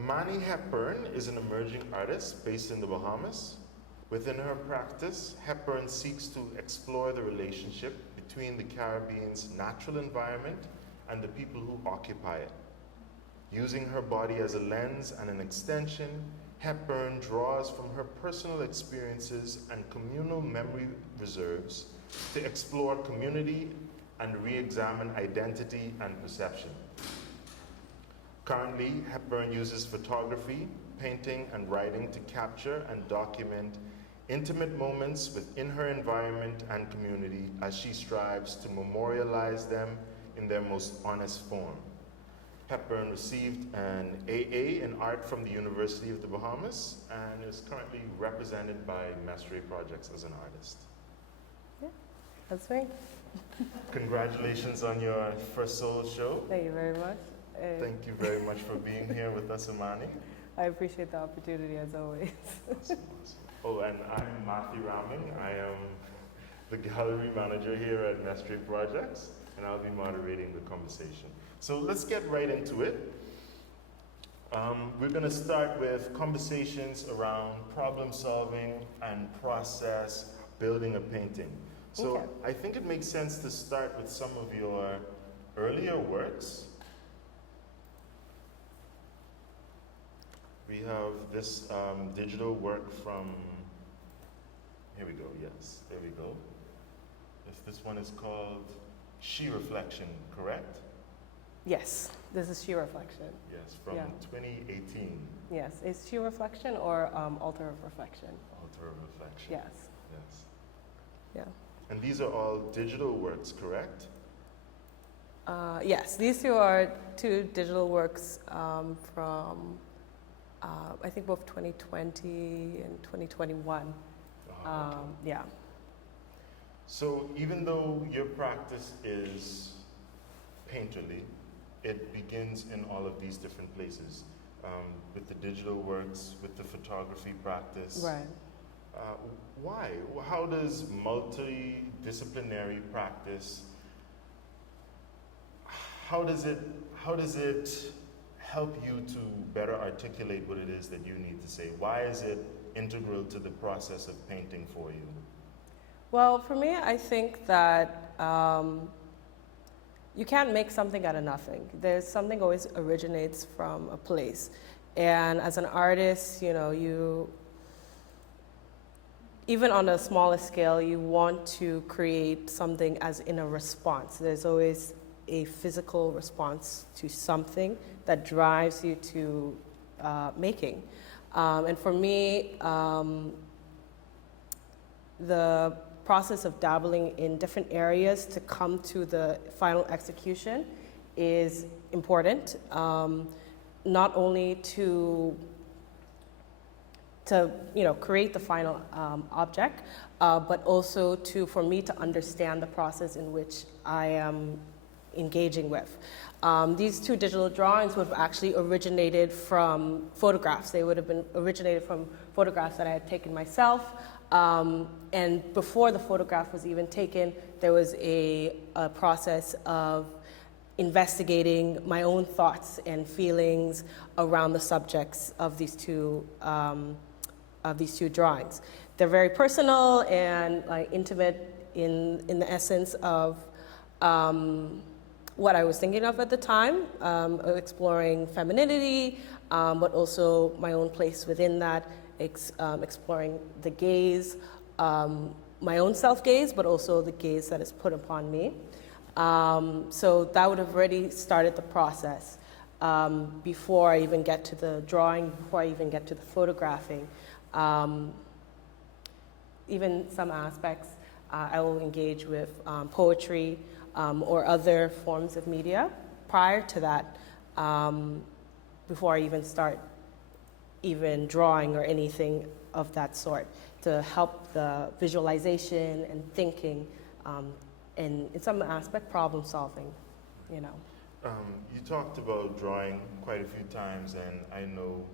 Amaani Hepburn is an emerging artist based in the Bahamas. Within her practice, Hepburn seeks to explore the relationship between the Caribbean's natural environment and the people who occupy it. Using her body as a lens and an extension, Hepburn draws from her personal experiences and communal memory reserves to explore community and re-examine identity and perception. Currently, Hepburn uses photography, painting, and writing to capture and document intimate moments within her environment and community as she strives to memorialize them in their most honest form. Hepburn received an AA in art from the University of the Bahamas and is currently represented by Mestre Projects as an artist. Yeah, that's right. Congratulations on your first solo show. Thank you very much. Thank you very much for being here with us, Amaani. I appreciate the opportunity as always. Awesome. Oh, and I'm Matthew Rahming. I am the gallery manager here at Mestre Projects, and I'll be moderating the conversation. So let's get right into it. We're going to start with conversations around problem solving and process building a painting. So Okay. I think it makes sense to start with some of your earlier works. We have this digital work from, here we go, yes, there we go. This one is called She Reflection, correct? Yes, this is She Reflection. Yes, from 2018. Yes, is She Reflection or Altar of Reflection? Altar of Reflection. Yes. Yes. Yeah. And these are all digital works, correct? Yes, these two are two digital works from I think both 2020 and 2021. Okay. Yeah. So even though your practice is painterly, it begins in all of these different places, with the digital works, with the photography practice. Right. Why? How does multidisciplinary practice, how does it help you to better articulate what it is that you need to say? Why is it integral to the process of painting for you? Well, for me, I think that you can't make something out of nothing. There's something always originates from a place. And as an artist, you even on a smaller scale, you want to create something as in a response. There's always a physical response to something that drives you to making. And for me, the process of dabbling in different areas to come to the final execution is important, not only to create the final object, but also for me to understand the process in which I am engaging with. These two digital drawings would have actually originated from photographs. They would have been originated from photographs that I had taken myself. And before the photograph was even taken, there was a process of investigating my own thoughts and feelings around the subjects of these two drawings. They're very personal and intimate in the essence of what I was thinking of at the time, exploring femininity, but also my own place within that, exploring the gaze, my own self-gaze, but also the gaze that is put upon me. So that would have already started the process before I even get to the drawing, before I even get to the photographing. Even some aspects, I will engage with poetry or other forms of media prior to that, before I even start drawing or anything of that sort, to help the visualization and thinking, and in some aspect problem solving, You talked about drawing quite a few times, and I know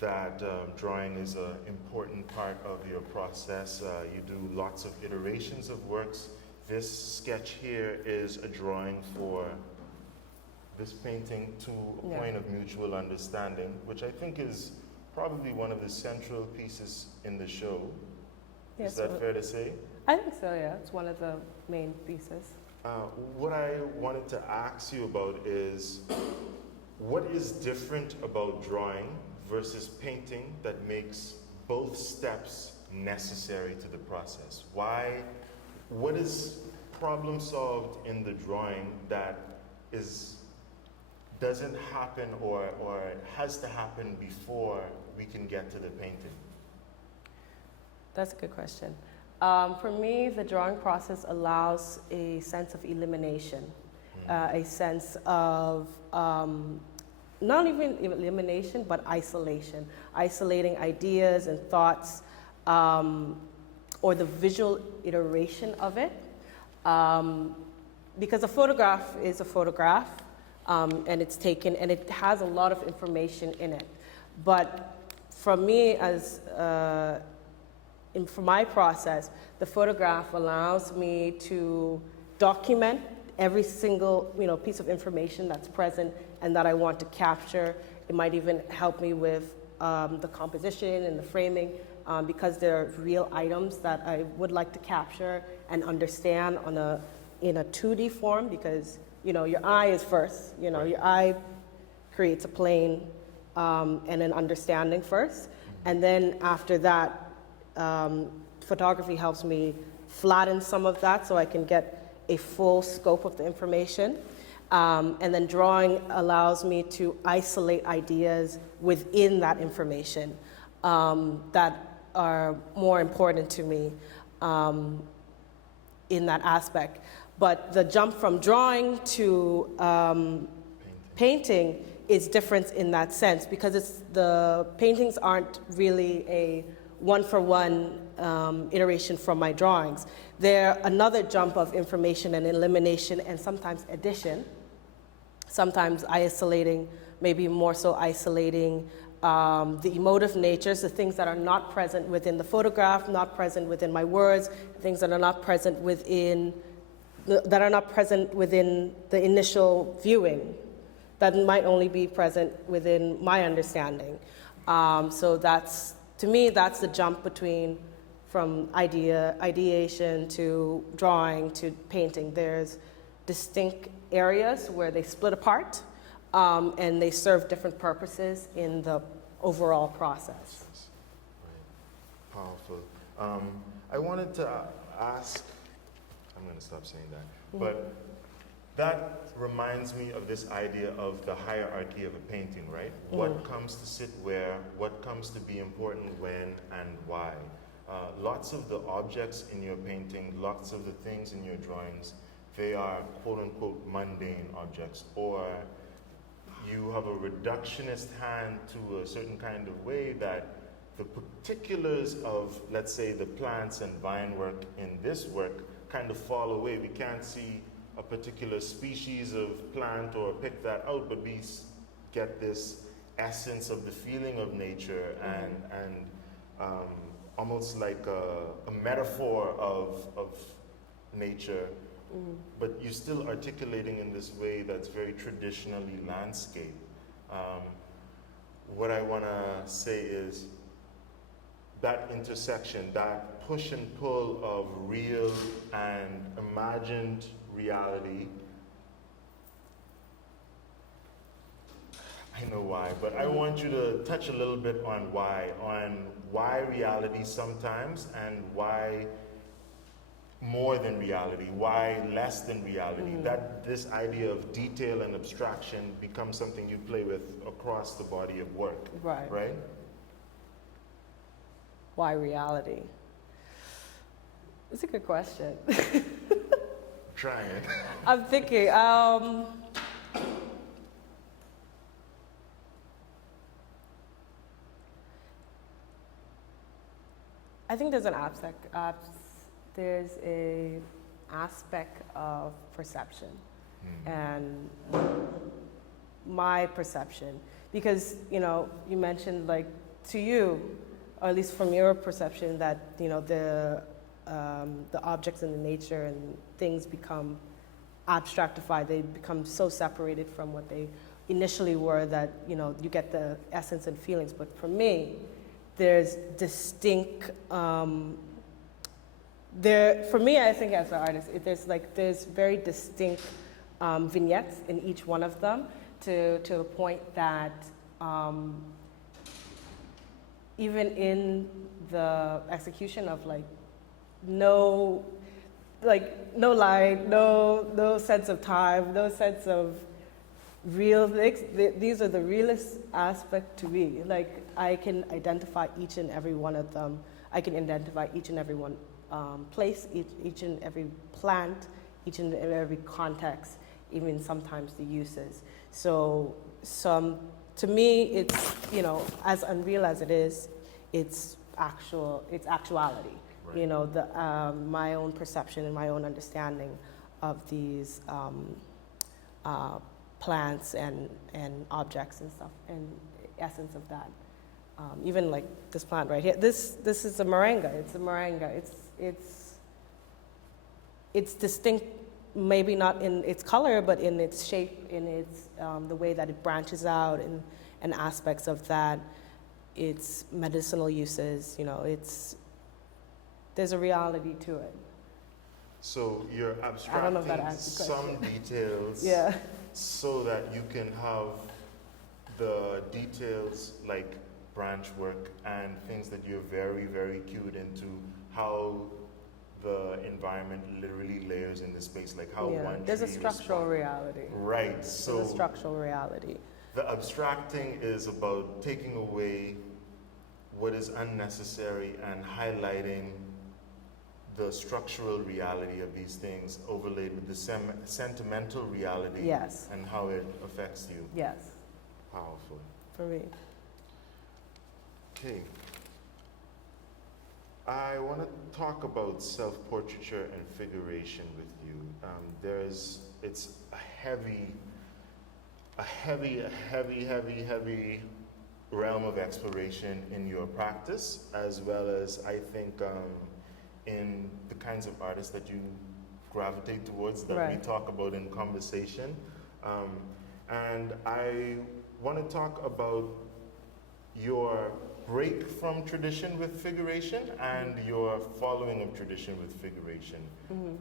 that drawing is an important part of your process. You do lots of iterations of works. This sketch here is a drawing for this painting to a Yeah. point of mutual understanding, which I think is probably one of the central pieces in the show. Yes, Is that well, fair to say? I think so, yeah. It's one of the main pieces. What I wanted to ask you about is what is different about drawing versus painting that makes both steps necessary to the process? What is problem solved in the drawing that doesn't happen or has to happen before we can get to the painting? That's a good question. For me, the drawing process allows a sense of elimination, a sense of not even elimination, but isolation, isolating ideas and thoughts, or the visual iteration of it. Because a photograph is a photograph, and it's taken, and it has a lot of information in it. But for me, for my process, the photograph allows me to document every single piece of information that's present and that I want to capture. It might even help me with the composition and the framing, because they're real items that I would like to capture and understand in a 2D form, because your eye is first. Your eye creates a plane and an understanding first, and then after that, photography helps me flatten some of that so I can get a full scope of the information. And then drawing allows me to isolate ideas within that information that are more important to me in that aspect. But the jump from drawing to painting is different in that sense, because the paintings aren't really a one-for-one iteration from my drawings. They're another jump of information and elimination, and sometimes addition, sometimes isolating, maybe more so isolating the emotive natures, the things that are not present within the photograph, not present within my words, things that are not present within the initial viewing, that might only be present within my understanding. So to me, that's the jump from ideation to drawing to painting. There's distinct areas where they split apart, and they serve different purposes in the overall process. Right. Powerful. I wanted to ask, I'm going to stop saying that, but that reminds me of this idea of the hierarchy of a painting, right? What comes to sit where, what comes to be important when, and why. Lots of the objects in your painting, lots of the things in your drawings, they are quote-unquote mundane objects, or you have a reductionist hand to a certain kind of way that the particulars of, let's say, the plants and vine work in this work kind of fall away. We can't see a particular species of plant or pick that out, but we get this essence of the feeling of nature and almost like a metaphor of nature, but you're still articulating in this way that's very traditionally landscape. What I want to say is that intersection, that push and pull of real and imagined reality. I know why, but I want you to touch a little bit on why reality sometimes, and why more than reality, why less than reality. That this idea of detail and abstraction becomes something you play with across the body of work. Right? Why reality? It's a good question. Trying it. I'm thinking, I think there's an aspect of perception and my perception, because you mentioned, like, to you, or at least from your perception, that the objects in the nature and things become abstractified. They become so separated from what they initially were that, you know, you get the essence and feelings. But for me, there's distinct, for me, I think as an artist, there's very distinct vignettes in each one of them to a point that even in the execution of no light, no sense of time, no sense of real things. These are the realest aspect to me. Like, I can identify each and every one of them. I can identify each and every one place, each and every plant, each and every context, even sometimes the uses. So to me, it's, you know, as unreal as it is, it's actuality. Right. You know, my own perception and my own understanding of these plants and objects and stuff, and essence of that. Even like this plant right here. This is a moringa. It's a moringa. It's distinct, maybe not in its color, but in its shape, in its the way that it branches out, and aspects of that. Its medicinal uses. You know, there's a reality to it. So you're abstracting some details, yeah, so that you can have the details like branch work and things that you're very, very cued into, how the environment literally layers in the space, like how one there's a structural reality. Right. So there's a structural reality. The abstracting is about taking away what is unnecessary and highlighting the structural reality of these things, overlaid with the sentimental reality. Yes. And how it affects you. Yes. Powerful. For me. Okay. I want to talk about self-portraiture and figuration with you. It's a heavy realm of exploration in your practice, as well as I think in the kinds of artists that you gravitate towards, that we talk about in conversation. And I want to talk about your break from tradition with figuration and your following of tradition with figuration. Mm-hmm.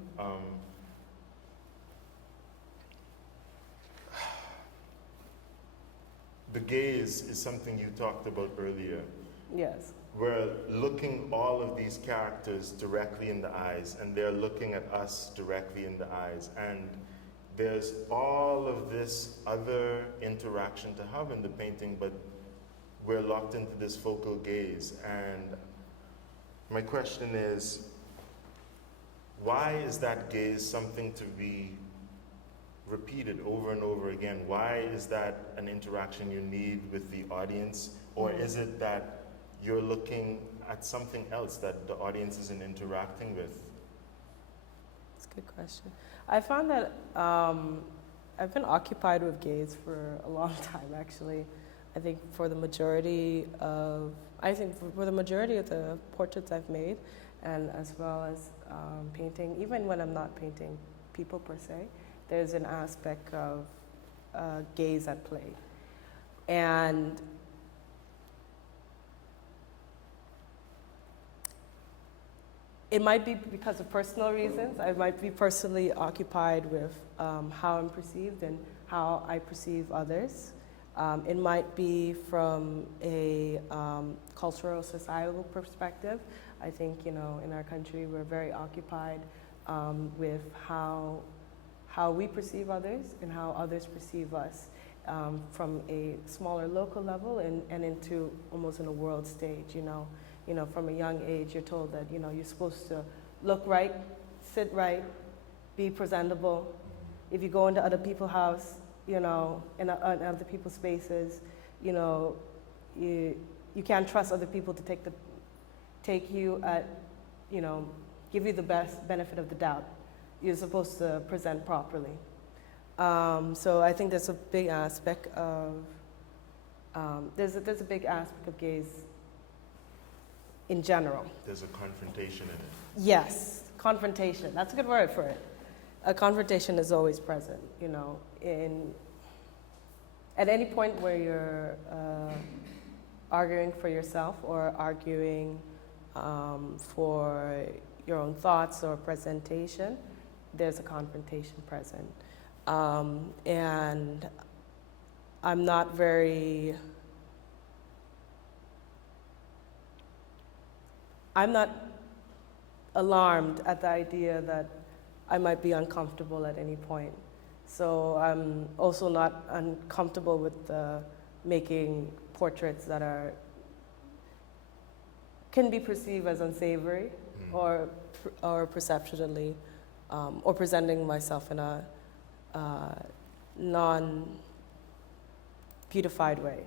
The gaze is something you talked about earlier. Yes. We're looking all of these characters directly in the eyes, and they're looking at us directly in the eyes. And there's all of this other interaction to have in the painting, but we're locked into this focal gaze. And my question is, why is that gaze something to be repeated over and over again? Why is that an interaction you need with the audience? Or is it that you're looking at something else that the audience isn't interacting with? That's a good question. I found that I've been occupied with gaze for a long time, actually. I think for the majority of the portraits I've made, and as well as painting, even when I'm not painting people per se, there's an aspect of gaze at play. And it might be because of personal reasons. I might be personally occupied with how I'm perceived and how I perceive others. It might be from a cultural, societal perspective. I think, you know, in our country, we're very occupied with how we perceive others and how others perceive us, from a smaller local level and into almost in a world stage. You know, from a young age, you're told that, you know, you're supposed to look right, sit right, be presentable. If you go into other people's house, you know, in other people's spaces, you know, you can't trust other people to take you at, you know, give you the best benefit of the doubt. You're supposed to present properly. So I think there's a big aspect of there's a big aspect of gaze in general. There's a confrontation in it. Yes, confrontation. That's a good word for it. a confrontation is always present, at any point where you're arguing for yourself or arguing for your own thoughts or presentation, there's a confrontation present. And I'm not alarmed at the idea that I might be uncomfortable at any point. So I'm also not uncomfortable with making portraits that can be perceived as unsavory or perceptually, or presenting myself in a non-beautified way.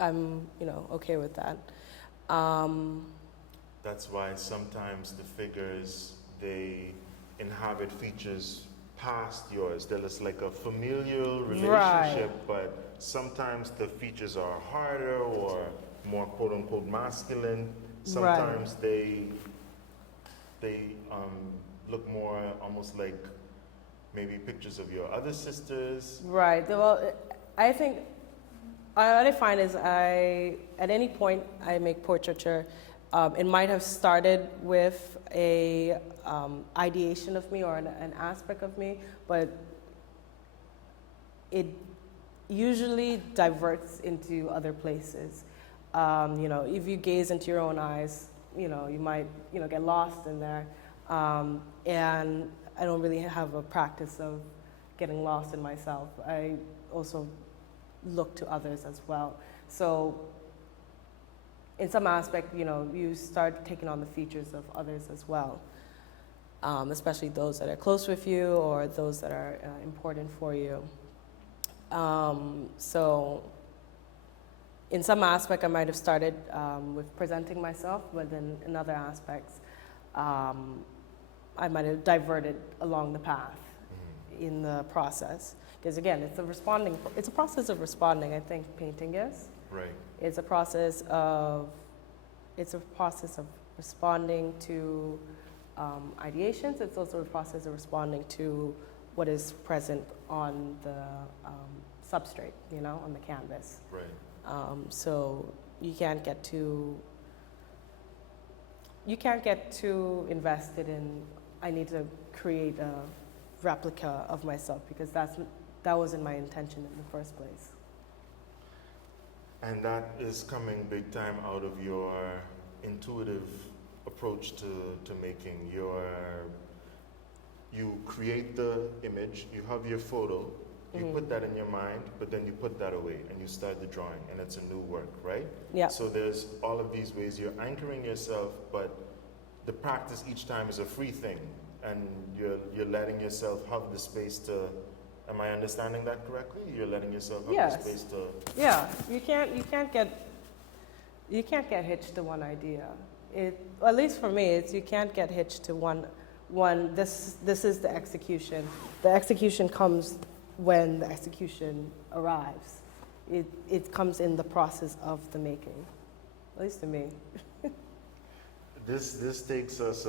I'm, okay with that. That's why sometimes the figures, they inhabit features past yours. There's like a familial relationship, but sometimes the features are harder or more quote-unquote masculine. Sometimes they look more almost like maybe pictures of your other sisters. Right. Well, I think what I find is at any point I make portraiture, it might have started with a ideation of me or an aspect of me, but it usually diverts into other places. If you gaze into your own eyes, you might, get lost in there. And I don't really have a practice of getting lost in myself. I also look to others as well. So in some aspect, you start taking on the features of others as well, especially those that are close with you or those that are important for you. So in some aspect, I might have started with presenting myself, but then in other aspects, I might have diverted along the path in the process. Because again, it's a process of responding, I think painting is. Right. It's a process of responding to ideations. It's also a process of responding to what is present on the substrate, on the canvas. Right. So you can't get too invested in, I need to create a replica of myself, because that wasn't my intention in the first place. And that is coming big time out of your intuitive approach to making. You create the image, you have your photo, you put that in your mind, but then you put that away and you start the drawing and it's a new work, right? Yeah. So there's all of these ways you're anchoring yourself, but the practice each time is a free thing, and you're letting yourself have the space to. Am I understanding that correctly? You're letting yourself have the space to. Yeah, you can't get hitched to one idea. At least for me, you can't get hitched to one. This is the execution. The execution comes when the execution arrives. It comes in the process of the making. At least to me. This takes us.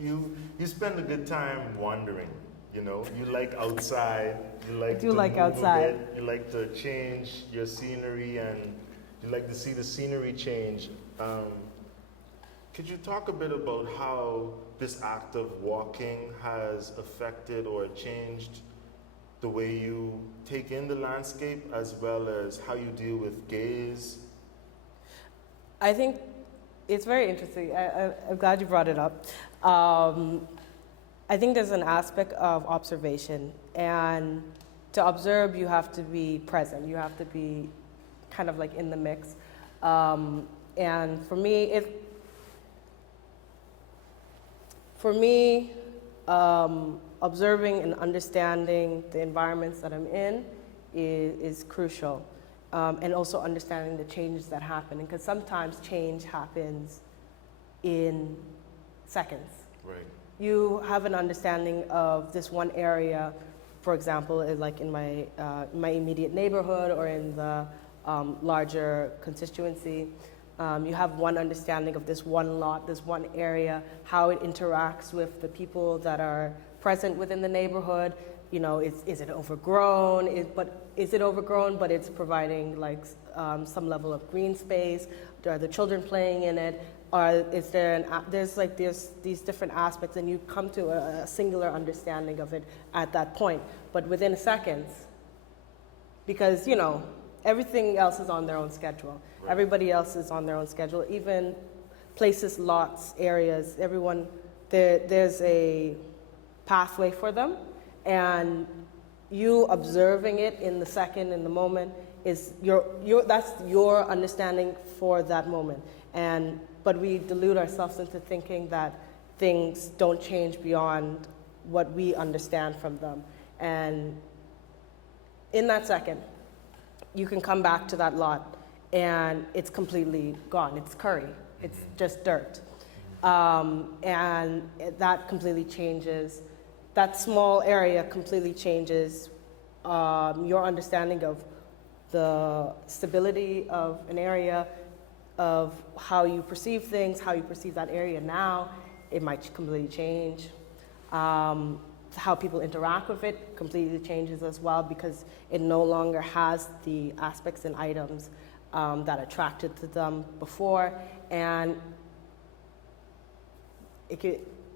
You spend a good time wandering. You like outside. You like to like move outside. A bit. You like to change your scenery, and you like to see the scenery change. Could you talk a bit about how this act of walking has affected or changed the way you take in the landscape, as well as how you deal with gaze? I think it's very interesting. I'm glad you brought it up. I think there's an aspect of observation, and to observe, you have to be present. You have to be kind of like in the mix. And for me, observing and understanding the environments that I'm in is crucial. And also understanding the changes that happen, because sometimes change happens in seconds. Right. You have an understanding of this one area, for example, like in my immediate neighborhood or in the larger constituency. You have one understanding of this one lot, this one area, how it interacts with the people that are present within the neighborhood. You know, is it overgrown? Is it overgrown, but it's providing like some level of green space? Are the children playing in it? Or is there there's these different aspects, and you come to a singular understanding of it at that point. But within seconds, because you know everything else is on their own schedule. Right. Everybody else is on their own schedule. Even places, lots, areas, everyone. There's a pathway for them, and you observing it in the second, in the moment, is that's your understanding for that moment. But we delude ourselves into thinking that things don't change beyond what we understand from them. And in that second, you can come back to that lot and it's completely gone. It's curry. It's just dirt. And that completely changes, that small area completely changes your understanding of the stability of an area, of how you perceive things, how you perceive that area now. It might completely change. How people interact with it completely changes as well, because it no longer has the aspects and items that attracted to them before. And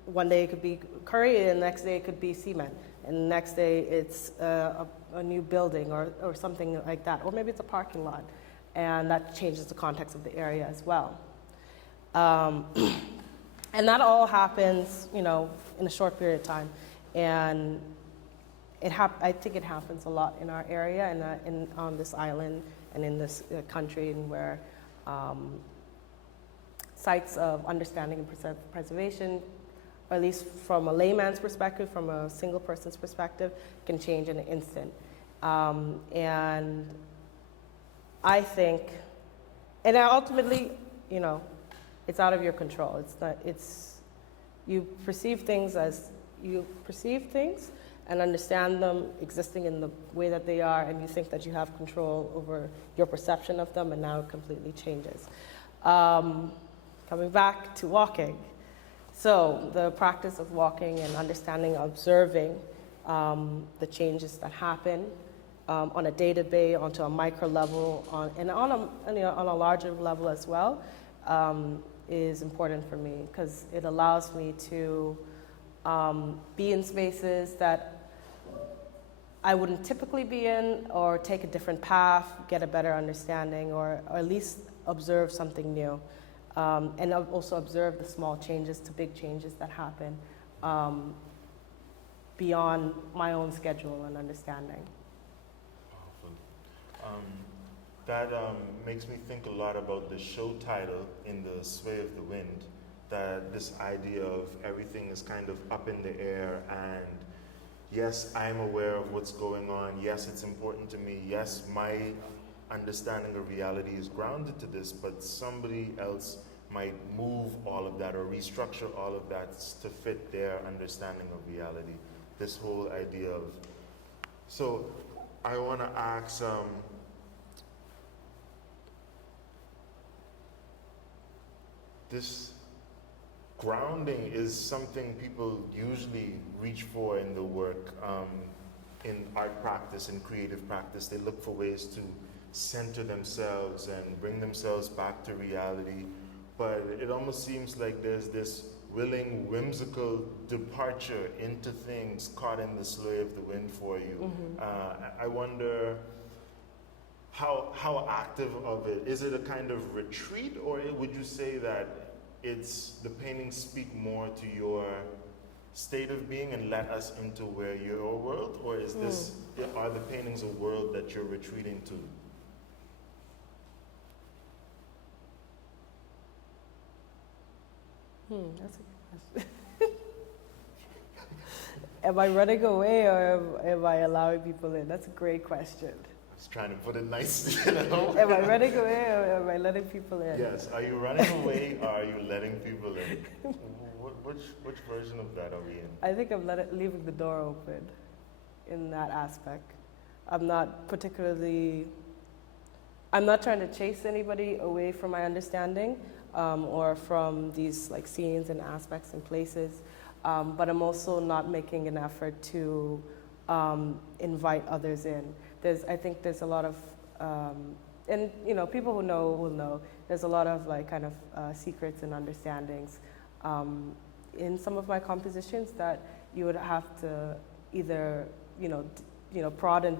one day it could be curry, and the next day it could be cement, and the next day it's a new building or something like that, or maybe it's a parking lot. And that changes the context of the area as well. And that all happens, you know, in a short period of time. And I think it happens a lot in our area and on this island and in this country, and where sites of understanding and preservation, or at least from a layman's perspective, from a single person's perspective, can change in an instant. And I think, and ultimately, you know, it's out of your control. You perceive things as you perceive things and understand them existing in the way that they are, and you think that you have control over your perception of them, and now it completely changes. Coming back to walking. So the practice of walking and understanding, observing the changes that happen on a day-to-day, onto a micro level, and on a larger level as well, is important for me, because it allows me to be in spaces that I wouldn't typically be in, or take a different path, get a better understanding, or at least observe something new. And also observe the small changes to big changes that happen beyond my own schedule and understanding. That makes me think a lot about the show title in The Sway of the Wind, that this idea of everything is kind of up in the air, and yes, I'm aware of what's going on, yes, it's important to me, yes, my understanding of reality is grounded to this, but somebody else might move all of that or restructure all of that to fit their understanding of reality. This whole idea of, so I want to ask, this grounding is something people usually reach for in the work, in art practice and creative practice. They look for ways to center themselves and bring themselves back to reality. But it almost seems like there's this willing, whimsical departure into things caught in the sway of the wind for you. I wonder how active of it is. It a kind of retreat, or would you say that the paintings speak more to your state of being and let us into where your world, or is are the paintings a world that you're retreating to? That's a good question. Am I running away, or am I allowing people in? That's a great question. I was trying to put it nicely, you know? Am I running away, or am I letting people in? Yes. Are you running away, or are you letting people in? Which version of that are we in? I think I'm leaving the door open in that aspect. I'm not trying to chase anybody away from my understanding, or from these like scenes and aspects and places. but I'm also not making an effort to invite others in. I think there's a lot of, and people who know will know, there's a lot of like kind of secrets and understandings in some of my compositions that you would have to either, prod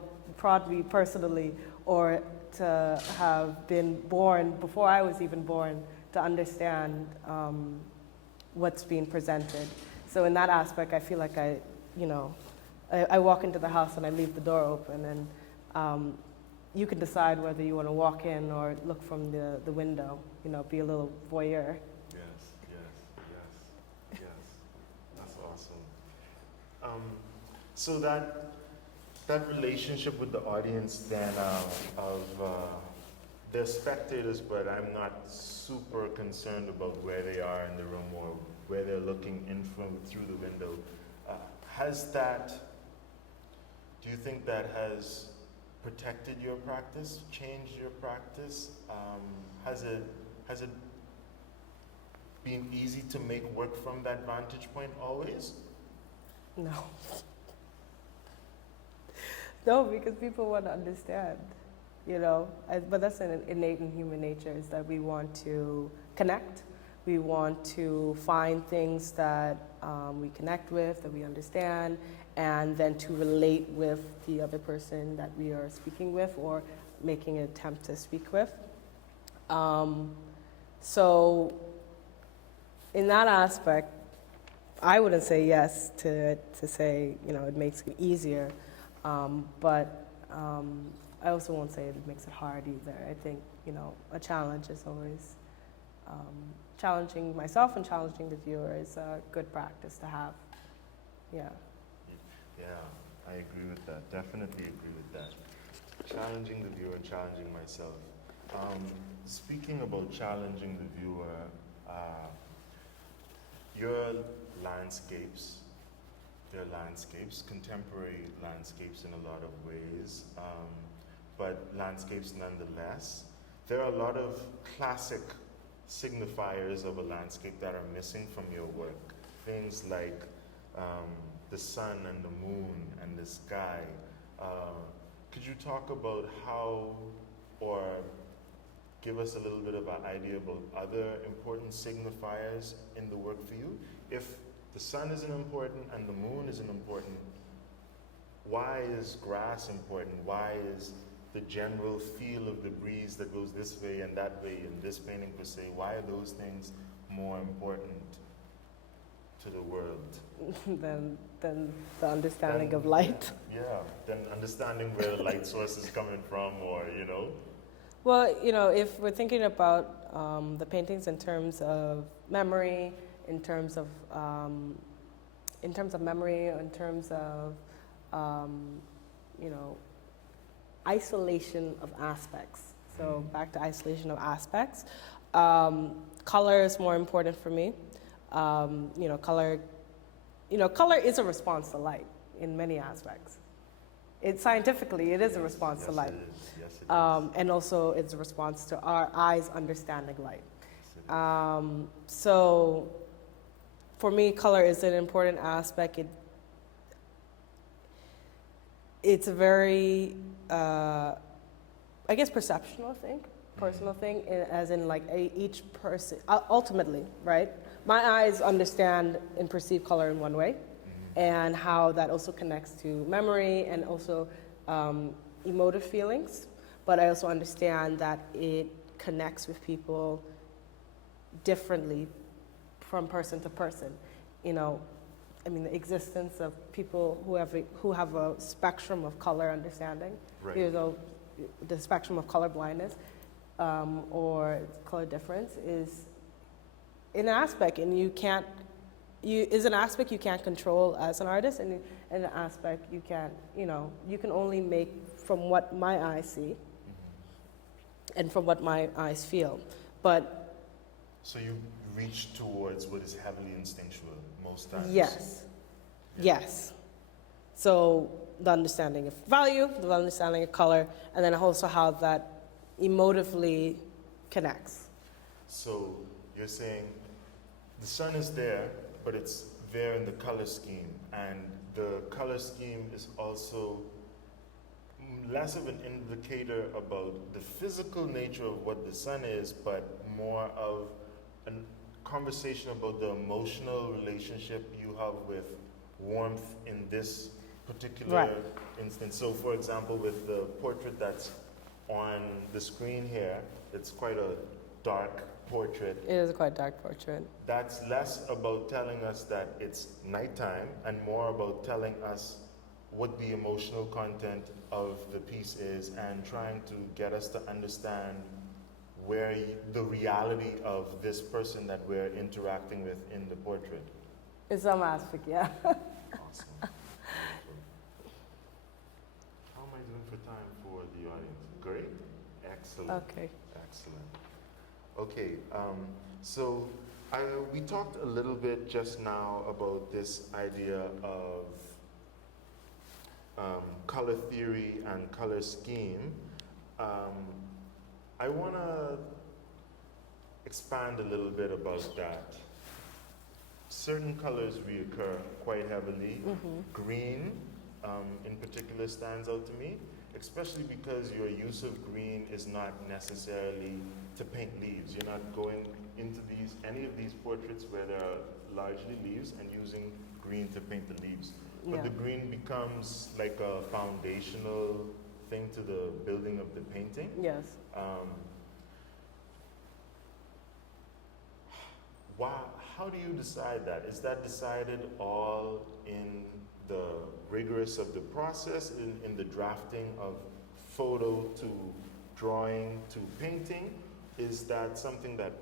me personally, or to have been born before I was even born to understand what's being presented. So in that aspect, I feel like I walk into the house and I leave the door open, and you can decide whether you want to walk in or look from the window, be a little voyeur. Yes. That's awesome. So that relationship with the audience then of they're spectators, but I'm not super concerned about where they are in the room or where they're looking in through the window. Do you think that has protected your practice, changed your practice? Has it been easy to make work from that vantage point always? No. No, because people want to understand, but that's an innate in human nature, is that we want to connect. We want to find things that we connect with, that we understand, and then to relate with the other person that we are speaking with or making an attempt to speak with. So in that aspect, I wouldn't say yes to say, it makes it easier. But I also won't say it makes it hard either. I think, a challenge is always challenging myself and challenging the viewer is a good practice to have. Yeah. Yeah, I agree with that. Definitely agree with that. Challenging the viewer, challenging myself. Speaking about challenging the viewer, your landscapes, contemporary landscapes in a lot of ways, but landscapes nonetheless. There are a lot of classic signifiers of a landscape that are missing from your work. Things like the sun and the moon and the sky. Could you talk about how, or give us a little bit of an idea about other important signifiers in the work for you? If the sun isn't important and the moon isn't important, why is grass important? Why is the general feel of the breeze that goes this way and that way in this painting per se, why are those things more important to the world? than the understanding of light. Yeah, then understanding where the light source is coming from, or Well, if we're thinking about the paintings in terms of memory, in terms of isolation of aspects. So back to isolation of aspects. Color is more important for me. Color is a response to light in many aspects. Scientifically, it is a response to light. Yes, it is. And also it's a response to our eyes understanding light. So for me, color is an important aspect. It's a very, perceptual thing, personal thing, as in like each person, ultimately, right? My eyes understand and perceive color in one way, and how that also connects to memory and also emotive feelings. But I also understand that it connects with people differently from person to person. The existence of people who have a spectrum of color understanding, right. The spectrum of color blindness or color difference is an aspect, and is an aspect you can't control as an artist, and an aspect you can't, you can only make from what my eyes see and from what my eyes feel. But so you reach towards what is heavily instinctual most times. Yes. So the understanding of value, the understanding of color, and then also how that emotively connects. So you're saying the sun is there, but it's there in the color scheme, and the color scheme is also less of an indicator about the physical nature of what the sun is, but more of a conversation about the emotional relationship you have with warmth in this particular instance. So, for example, with the portrait that's on the screen here, it's quite a dark portrait. It is a quite dark portrait. That's less about telling us that it's nighttime and more about telling us what the emotional content of the piece is and trying to get us to understand where the reality of this person that we're interacting with in the portrait. In some aspect, yeah. Awesome. How am I doing for time for the audience? Great? Excellent. Okay. Excellent. Okay, so we talked a little bit just now about this idea of color theory and color scheme. I want to expand a little bit about that. Certain colors reoccur quite heavily. Green, in particular, stands out to me, especially because your use of green is not necessarily to paint leaves. You're not going into any of these portraits where there are largely leaves and using green to paint the leaves. But the green becomes like a foundational thing to the building of the painting. Yes. How do you decide that? Is that decided all in the rigorous of the process, in the drafting of photo to drawing to painting? Is that something that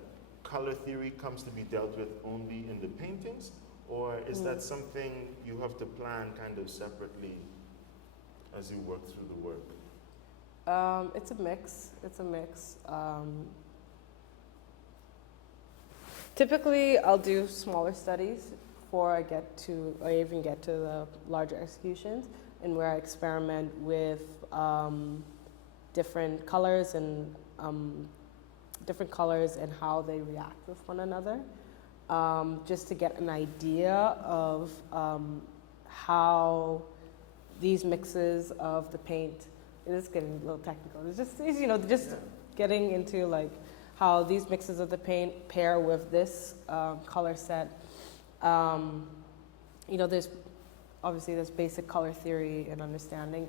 color theory comes to be dealt with only in the paintings? Or is that something you have to plan kind of separately as you work through the work? It's a mix. It's a mix. Typically, I'll do smaller studies before I even get to the larger executions, and where I experiment with different colors and how they react with one another. Just to get an idea of how these mixes of the paint, it is getting a little technical. It's getting into like how these mixes of the paint pair with this color set. There's basic color theory and understanding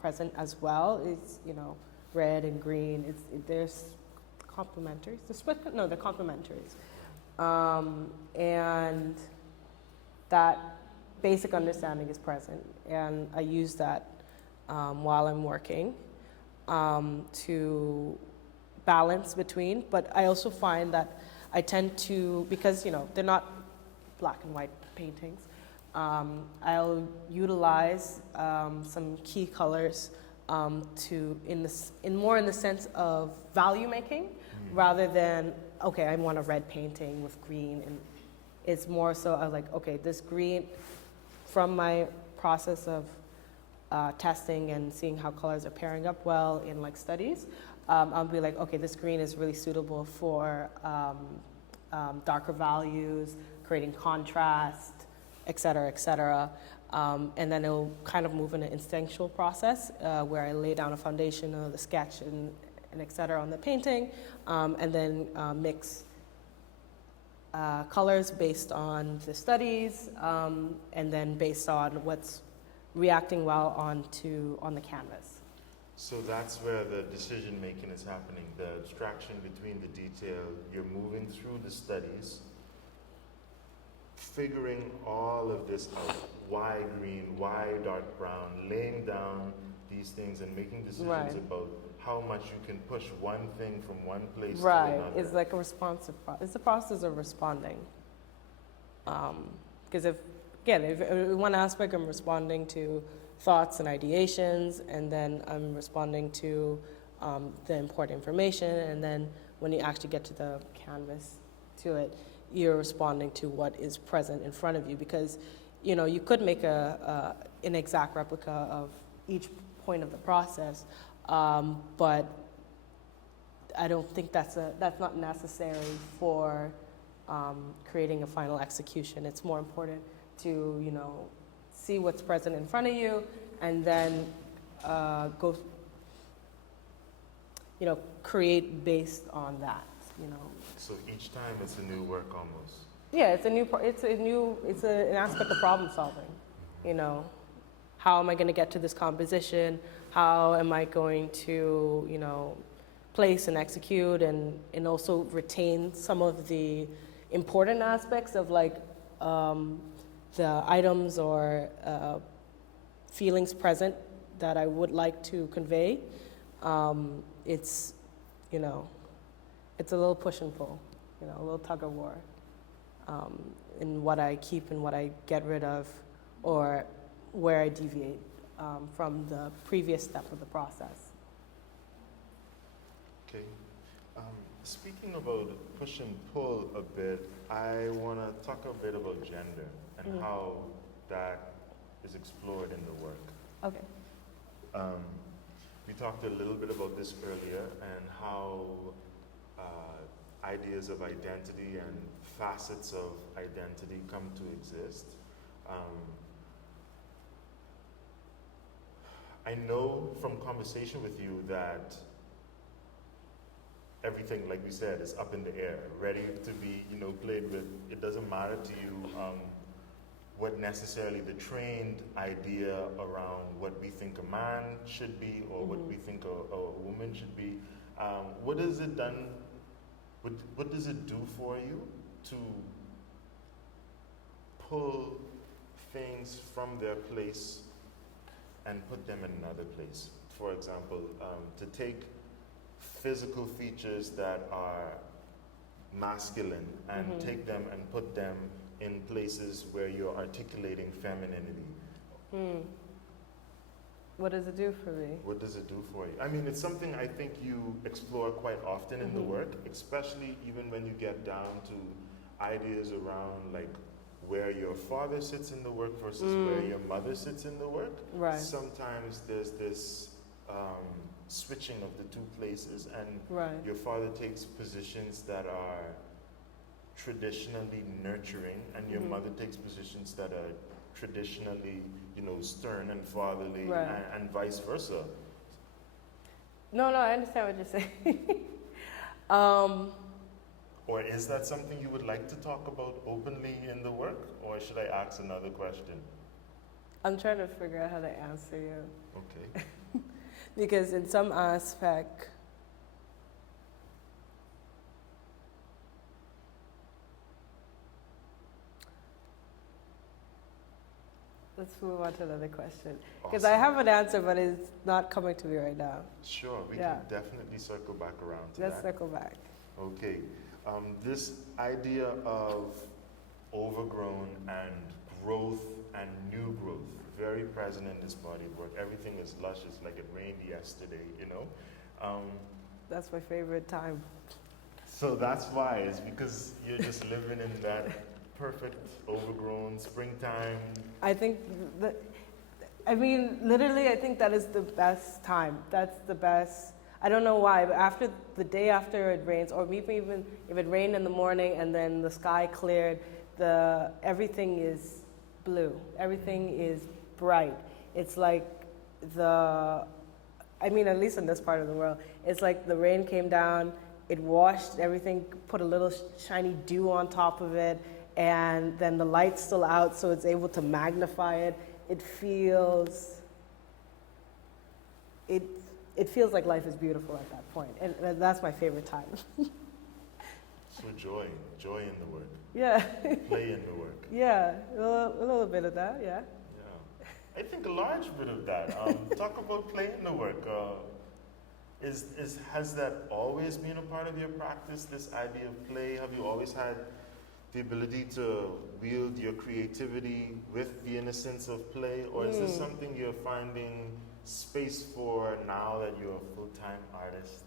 present as well. It's red and green. There's complementaries. They're complementaries. And that basic understanding is present, and I use that while I'm working to balance between, but I also find that I tend to, because they're not black and white paintings, I'll utilize some key colors in the sense of value making, rather than I want a red painting with green, and it's more so of like, this green, from my process of testing and seeing how colors are pairing up well in like studies, I'll be like, this green is really suitable for darker values, creating contrast, et cetera, and then it'll kind of move in an instinctual process where I lay down a foundation of the sketch and et cetera on the painting, and then mix colors based on the studies, and then based on what's reacting well on the canvas. So that's where the decision making is happening, the abstraction between the detail. You're moving through the studies, figuring all of this out. Why green, why dark brown, laying down these things and making decisions about how much you can push one thing from one place to another. It's like a responsive process. It's the process of responding. Because if in one aspect I'm responding to thoughts and ideations, and then I'm responding to the important information, and then when you actually get to the canvas to it, you're responding to what is present in front of you, because you could make an exact replica of each point of the process, but I don't think that's not necessary for creating a final execution. It's more important to, see what's present in front of you and then go, create based on that, So each time it's a new work almost. Yeah, it's an aspect of problem solving. How am I going to get to this composition? How am I going to, place and execute and also retain some of the important aspects of the items or feelings present that I would like to convey. It's a little push and pull, a little tug of war in what I keep and what I get rid of or where I deviate from the previous step of the process. Okay. Speaking about push and pull a bit, I want to talk a bit about gender and how that is explored in the work. Okay. We talked a little bit about this earlier and how ideas of identity and facets of identity come to exist. I know from conversation with you that everything, like we said, is up in the air, ready to be, played with. It doesn't matter to you what necessarily the trained idea around what we think a man should be or what we think a woman should be. What does it done? What does it do for you to pull things from their place and put them in another place? For example, to take physical features that are masculine and take them and put them in places where you're articulating femininity. What does it do for me? What does it do for you? I mean, it's something I think you explore quite often in the work, especially even when you get down to ideas around like where your father sits in the work versus where your mother sits in the work. Right. Sometimes there's this switching of the two places, and your father takes positions that are traditionally nurturing, and your mother takes positions that are traditionally, stern and fatherly, and vice versa. No, I understand what you're saying. Or is that something you would like to talk about openly in the work, or should I ask another question? I'm trying to figure out how to answer you. Okay. Because in some aspect, let's move on to another question. Because I have an answer, but it's not coming to me right now. Sure, we can definitely circle back around to that. Let's circle back. Okay. This idea of overgrown and growth and new growth, very present in this body of work. Everything is lush. It's like it rained yesterday, That's my favorite time. So that's why. It's because you're just living in that perfect, overgrown springtime. I think literally, I think that is the best time. That's the best. I don't know why, but the day after it rains, or maybe even if it rained in the morning and then the sky cleared, everything is blue. Everything is bright. It's like at least in this part of the world, it's like the rain came down, it washed everything, put a little shiny dew on top of it, and then the light's still out, so it's able to magnify it. It feels like life is beautiful at that point, and that's my favorite time. So joy in the work. Yeah. Play in the work. Yeah, a little bit of that, yeah. Yeah, I think a large bit of that. Talk about play in the work. Has that always been a part of your practice, this idea of play? Have you always had the ability to wield your creativity with the innocence of play, or is this something you're finding space for now that you're a full-time artist,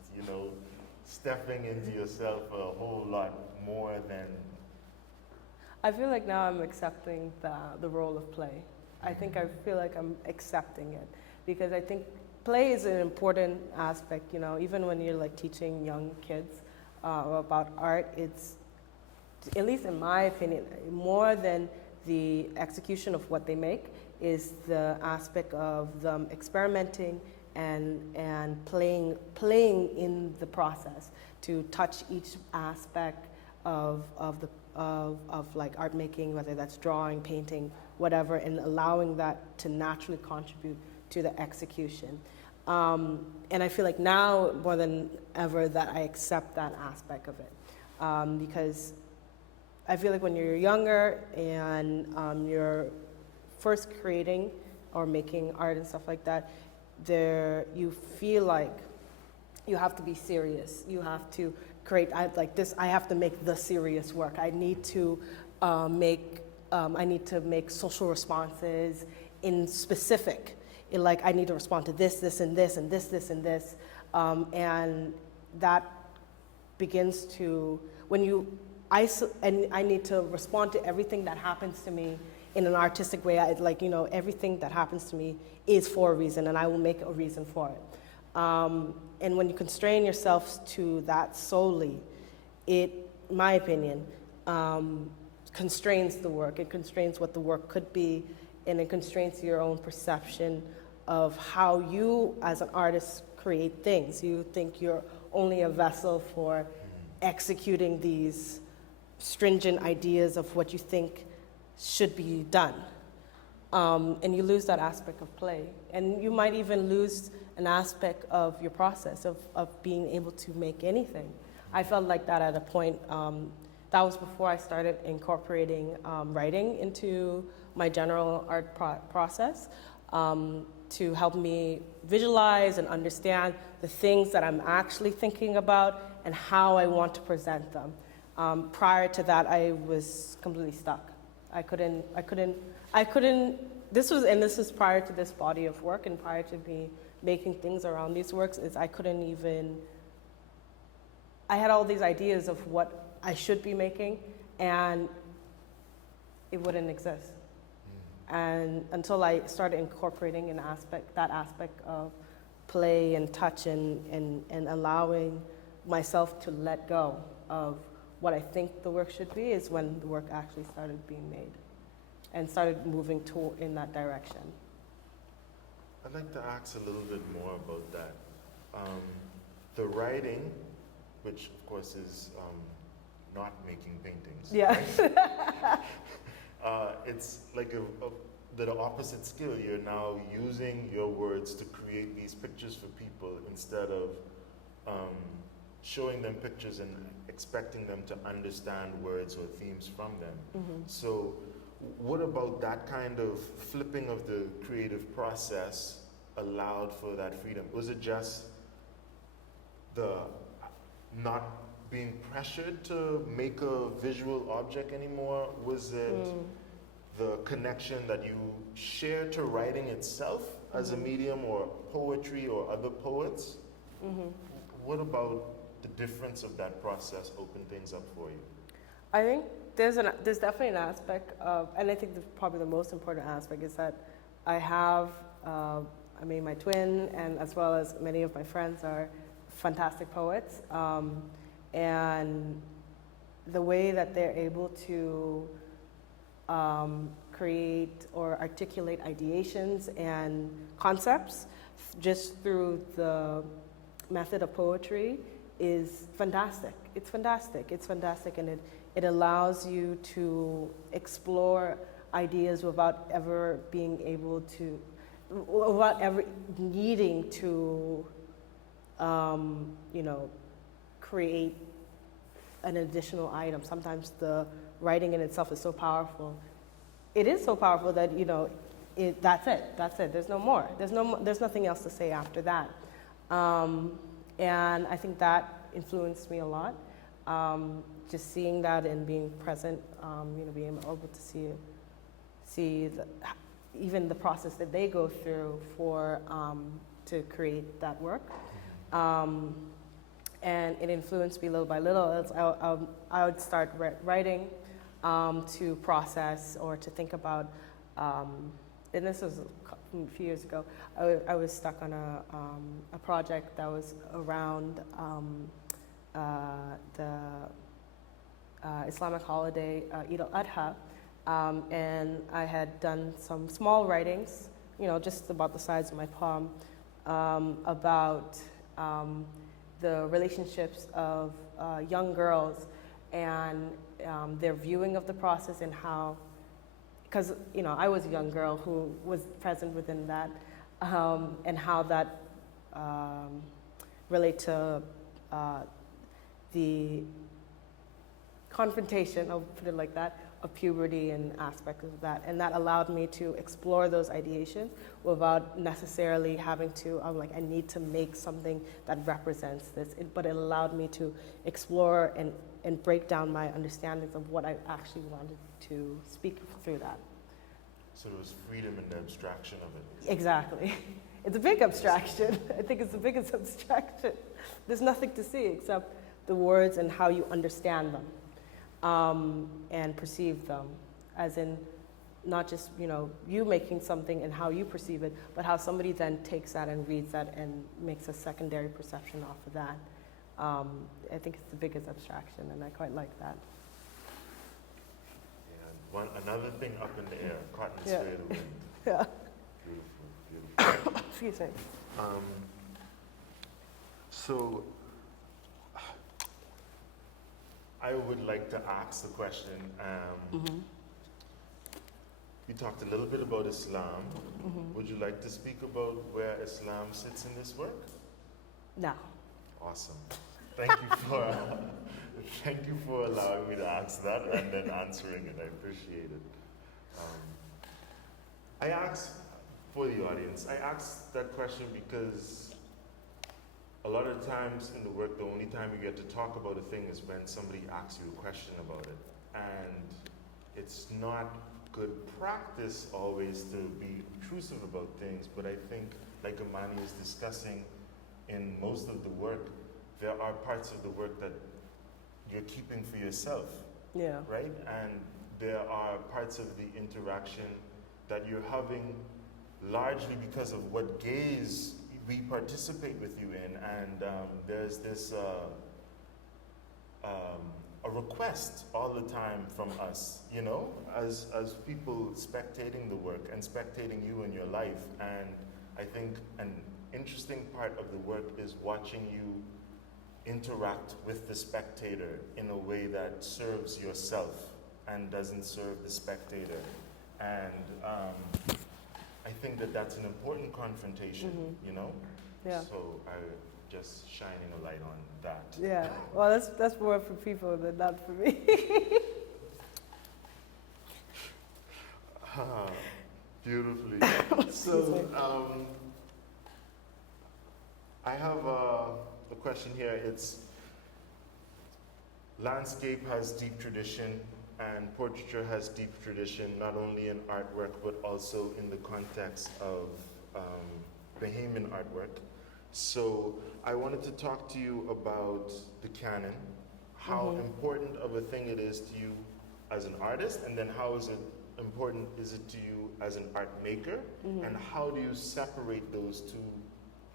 stepping into yourself a whole lot more than... I feel like now I'm accepting the role of play. I feel like I'm accepting it, because I think play is an important aspect, even when you're like teaching young kids about art, it's at least in my opinion, more than the execution of what they make, is the aspect of them experimenting and playing in the process to touch each aspect of like art making, whether that's drawing, painting, whatever, and allowing that to naturally contribute to the execution. And I feel like now more than ever that I accept that aspect of it, because I feel like when you're younger and you're first creating or making art and stuff like that, you feel like you have to be serious. You have to create. I have to make the serious work. I need to make social responses in specific. I need to respond to this, this, and this, and this, this, and this, and that begins to and I need to respond to everything that happens to me in an artistic way. Everything that happens to me is for a reason, and I will make a reason for it. And when you constrain yourself to that solely, it, in my opinion, constrains the work. It constrains what the work could be, and it constrains your own perception of how you, as an artist, create things. You think you're only a vessel for executing these stringent ideas of what you think should be done. And you lose that aspect of play. And you might even lose an aspect of your process of being able to make anything. I felt like that at a point. That was before I started incorporating writing into my general art process, to help me visualize and understand the things that I'm actually thinking about and how I want to present them. Prior to that, I was completely stuck. I couldn't, this is prior to this body of work and prior to me making things around these works, I had all these ideas of what I should be making, and it wouldn't exist. And until I started incorporating that aspect of play and touch and allowing myself to let go of what I think the work should be, is when the work actually started being made and started moving in that direction. I'd like to ask a little bit more about that. The writing, which of course is not making paintings. Yeah. Right? It's like the opposite skill. You're now using your words to create these pictures for people instead of showing them pictures and expecting them to understand words or themes from them. Mm-hmm. So what about that kind of flipping of the creative process allowed for that freedom? Was it just the not being pressured to make a visual object anymore? Was it the connection that you share to writing itself as a medium, or poetry or other poets? Mm-hmm. What about the difference of that process opened things up for you? I think there's definitely an aspect of, and I think probably the most important aspect is that I have, my twin, and as well as many of my friends are fantastic poets, and the way that they're able to create or articulate ideations and concepts just through the method of poetry is fantastic. It's fantastic, and it allows you to explore ideas without ever needing to, create an additional item. Sometimes the writing in itself is so powerful. It is so powerful that, that's it. There's no more. There's nothing else to say after that. And I think that influenced me a lot. Just seeing that and being present, being able to see even the process that they go through to create that work. And it influenced me little by little. I would start writing to process or to think about, and this was a few years ago. I was stuck on a project that was around Islamic holiday, Eid al-Adha, and I had done some small writings, just about the size of my palm, about the relationships of young girls and their viewing of the process and how, because I was a young girl who was present within that, and how that relate to the confrontation, I'll put it like that, of puberty and aspects of that. And that allowed me to explore those ideations without necessarily having to, I'm like, I need to make something that represents this. But it allowed me to explore and break down my understandings of what I actually wanted to speak through that. So there was freedom in the abstraction of it. Exactly. It's a big abstraction. I think it's the biggest abstraction. There's nothing to see except the words and how you understand them. And perceive them, as in not just you making something and how you perceive it, but how somebody then takes that and reads that and makes a secondary perception off of that. I think it's the biggest abstraction, and I quite like that. Yeah, another thing up in the air, caught in the Yeah. sway of the wind. Yeah. Beautiful, beautiful. Excuse me. So I would like to ask the question, you talked a little bit about Islam. Would you like to speak about where Islam sits in this work? No. Awesome. Thank you for allowing me to ask that and then answering it. I appreciate it. I asked, for the audience, I asked that question because a lot of times in the work, the only time you get to talk about a thing is when somebody asks you a question about it. And it's not good practice always to be intrusive about things, but I think, like Amaani is discussing, in most of the work, there are parts of the work that you're keeping for yourself, Yeah. right? And there are parts of the interaction that you're having largely because of what gaze we participate with you in, and there's this a request all the time from us, as people spectating the work and spectating you in your life. And I think an interesting part of the work is watching you interact with the spectator in a way that serves yourself and doesn't serve the spectator. And I think that that's an important confrontation, Yeah. So I just shining a light on that. Yeah. Well, that's more for people than not for me. Beautifully. So I have a question here. It's landscape has deep tradition and portraiture has deep tradition, not only in artwork, but also in the context of Bahamian artwork. So I wanted to talk to you about the canon, how important of a thing it is to you as an artist, and then how important is it to you as an art maker, and how do you separate those two?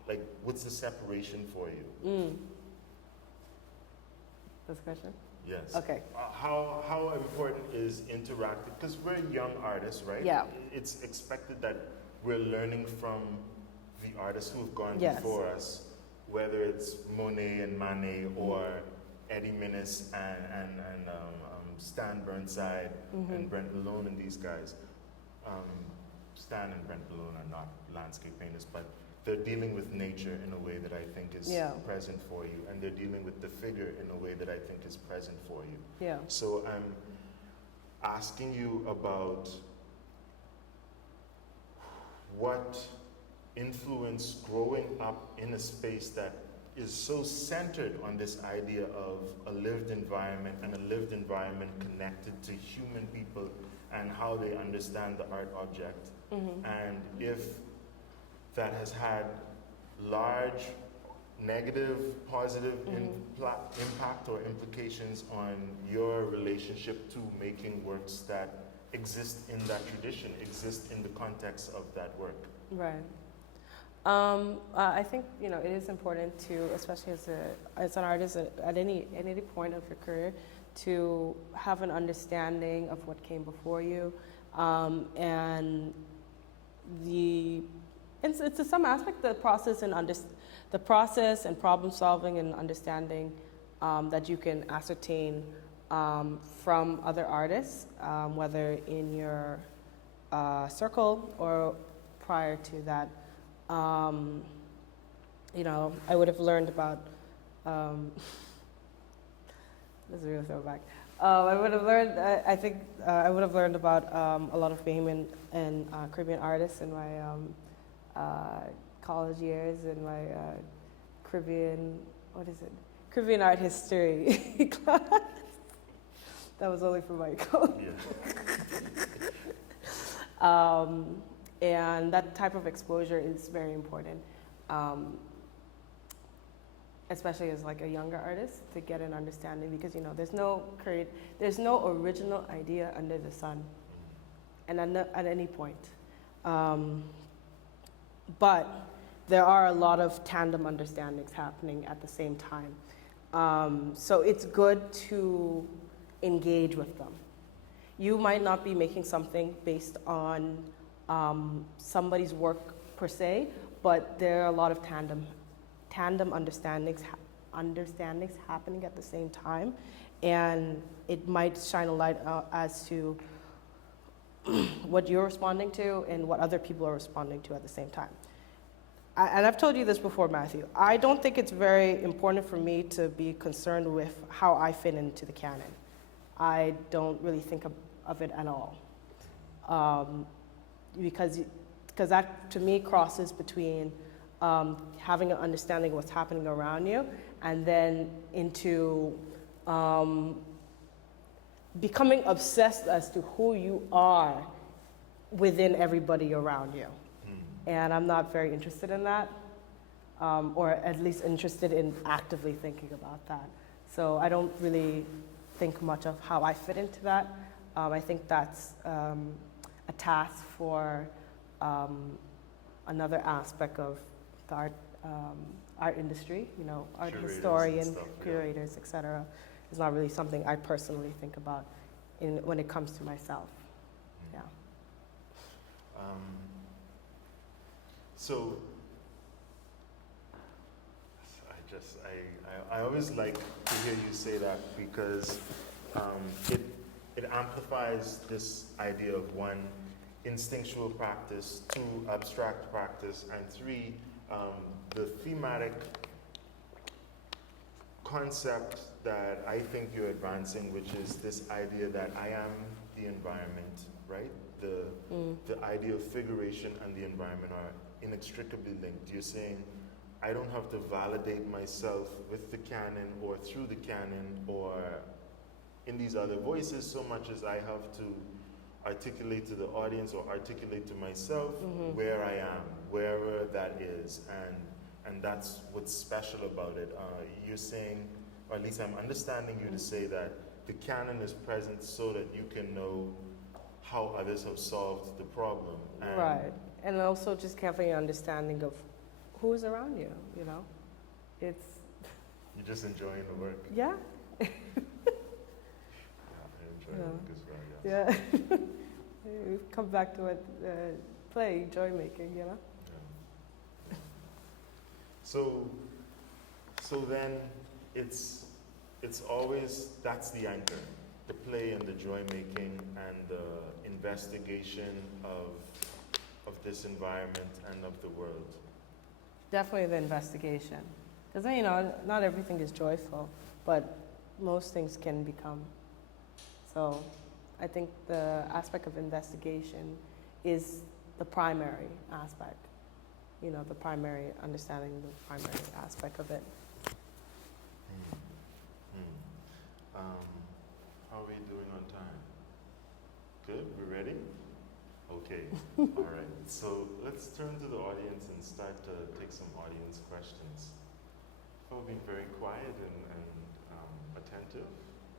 Like, what's the separation for you? That's a question? Yes. Okay. How important is interactive? Because we're young artists, right? Yeah. It's expected that we're learning from the artists who have gone Yes. before us, whether it's Monet and Manet or Eddie Minnis and Stan Burnside and Brent Malone and these guys. Stan and Brent Malone are not landscape painters, but they're dealing with nature in a way that I think is present for you, and they're dealing with the figure in a way that I think is present for you. Yeah. So I'm asking you about what influence growing up in a space that is so centered on this idea of a lived environment and a lived environment connected to human people and how they understand the art object. And if that has had large negative, positive impact or implications on your relationship to making works that exist in that tradition, exist in the context of that work. Right. I think it is important to, especially as an artist at any point of your career, to have an understanding of what came before you, and it's to some aspect the process and problem solving and understanding that you can ascertain from other artists, whether in your circle or prior to that. I would have learned about, this is a real throwback. I would have learned, I would have learned about a lot of Bahamian and Caribbean artists in my college years, in my Caribbean art history class. That was only for Michael. Yeah. And that type of exposure is very important, especially as like a younger artist, to get an understanding, because there's no original idea under the sun, and at any point. But there are a lot of tandem understandings happening at the same time. So it's good to engage with them. You might not be making something based on somebody's work per se, but there are a lot of tandem understandings happening at the same time, and it might shine a light as to what you're responding to and what other people are responding to at the same time. And I've told you this before, Matthew. I don't think it's very important for me to be concerned with how I fit into the canon. I don't really think of it at all. Because that, to me, crosses between having an understanding of what's happening around you, and then into becoming obsessed as to who you are within everybody around you. And I'm not very interested in that, or at least interested in actively thinking about that. So I don't really think much of how I fit into that. I think that's a task for another aspect of the art industry, art Curators historian, and stuff, curators, etc. It's not really something I personally think about when it comes to myself. Yeah. So I always like to hear you say that, because it amplifies this idea of, one, instinctual practice, 2, abstract practice, and 3, the thematic concept that I think you're advancing, which is this idea that I am the environment, right? The idea of figuration and the environment are inextricably linked. You're saying I don't have to validate myself with the canon or through the canon or in these other voices so much as I have to articulate to the audience or articulate to myself where I am, wherever that is, and that's what's special about it. You're saying, or at least I'm understanding you to say that the canon is present so that you can know how others have solved the problem. Right, and also just having an understanding of who's around you, It's... You're just enjoying the work. Yeah. Yeah, I enjoy the work as well, yes. Yeah. We've come back to it, play, joy making, Yeah. So then it's always, that's the anchor, the play and the joy making and the investigation of this environment and of the world. Definitely the investigation. Because, not everything is joyful, but most things can become. So I think the aspect of investigation is the primary aspect. The primary understanding, the primary aspect of it. How are we doing on time? Good? We ready? Okay. All right. So let's turn to the audience and start to take some audience questions. People being very quiet and attentive.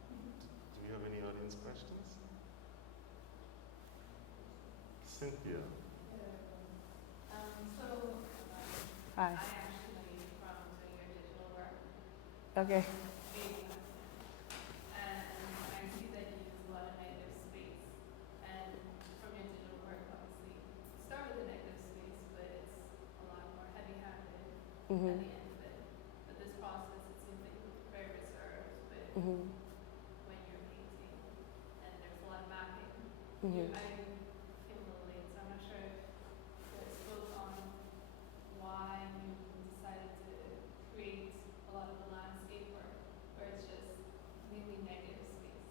Do we have any audience questions? Cynthia. So Hi. I actually know you from doing your digital work, Okay. and I see that you use a lot of negative space. And from your digital work, obviously, start with a negative space, but it's a lot more heavy-handed at the Mhm. end of it. But this process, it seems like you look very reserved with Mhm. when you're painting, and there's a lot of mapping. Mhm. I came a little late, so I'm not sure if you guys spoke on why you decided to create a lot of the landscape work, where it's just mainly negative space.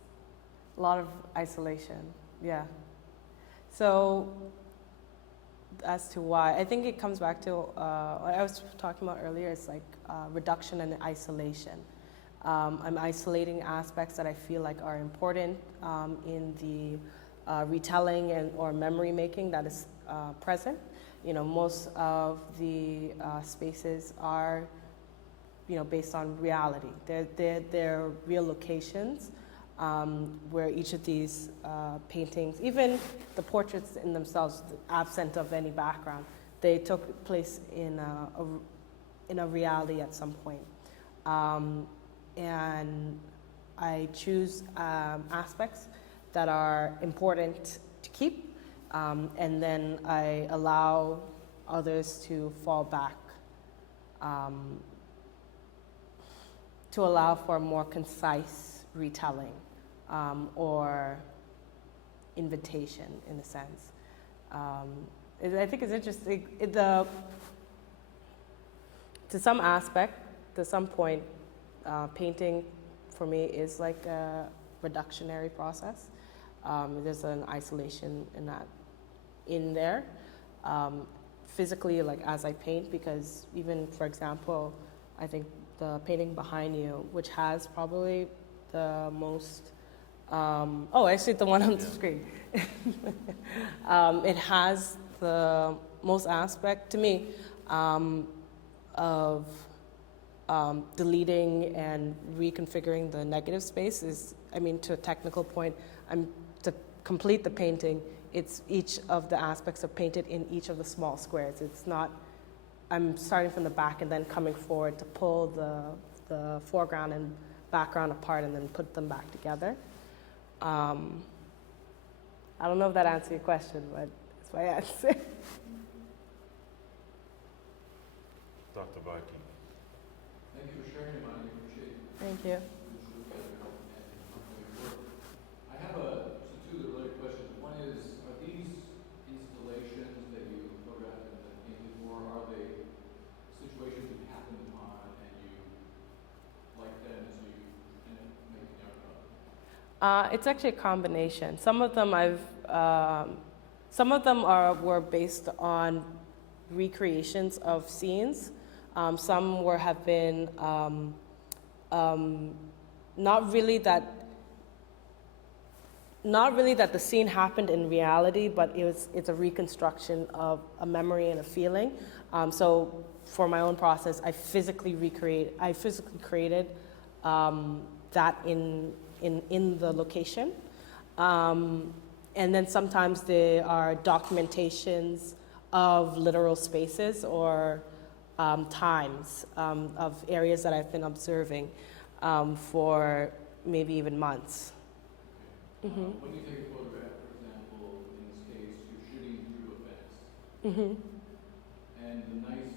A lot of isolation. Yeah. So as to why, I think it comes back to what I was talking about earlier. It's like reduction and isolation. I'm isolating aspects that I feel like are important in the retelling and or memory making that is present. You know, most of the spaces are, you know, based on reality. They're real locations where each of these paintings, even the portraits in themselves, absent of any background, they took place in a reality at some point. And I choose aspects that are important to keep, and then I allow others to fall back, to allow for a more concise retelling or invitation, in a sense. I think it's interesting. To some aspect, to some point, painting for me is like a reductionary process. There's an isolation in there, physically, like as I paint, because even, for example, I think the painting behind you, which has probably the most, actually the one on the screen. It has the most aspect to me of deleting and reconfiguring the negative space is, I mean, to a technical point, to complete the painting, it's each of the aspects are painted in each of the small squares. It's not, I'm starting from the back and then coming forward to pull the foreground and background apart and then put them back together. I don't know if that answers your question, but it's my answer. Dr. Barkey. Thank you for sharing, Amaani. I appreciate it. Thank you. I have two related questions. One is, are these installations that you photographed and then painted for, are they situations you happened upon and you like them and so you end up making art about? It's actually a combination. Some of them were based on recreations of scenes. Some have been not really that the scene happened in reality, but it's a reconstruction of a memory and a feeling. So for my own process, I physically created that in the location. And then sometimes there are documentations of literal spaces or times of areas that I've been observing for maybe even months. Mm-hmm. When you take a photograph, for example, in this case, you're shooting through a fence. Mm-hmm. And the nice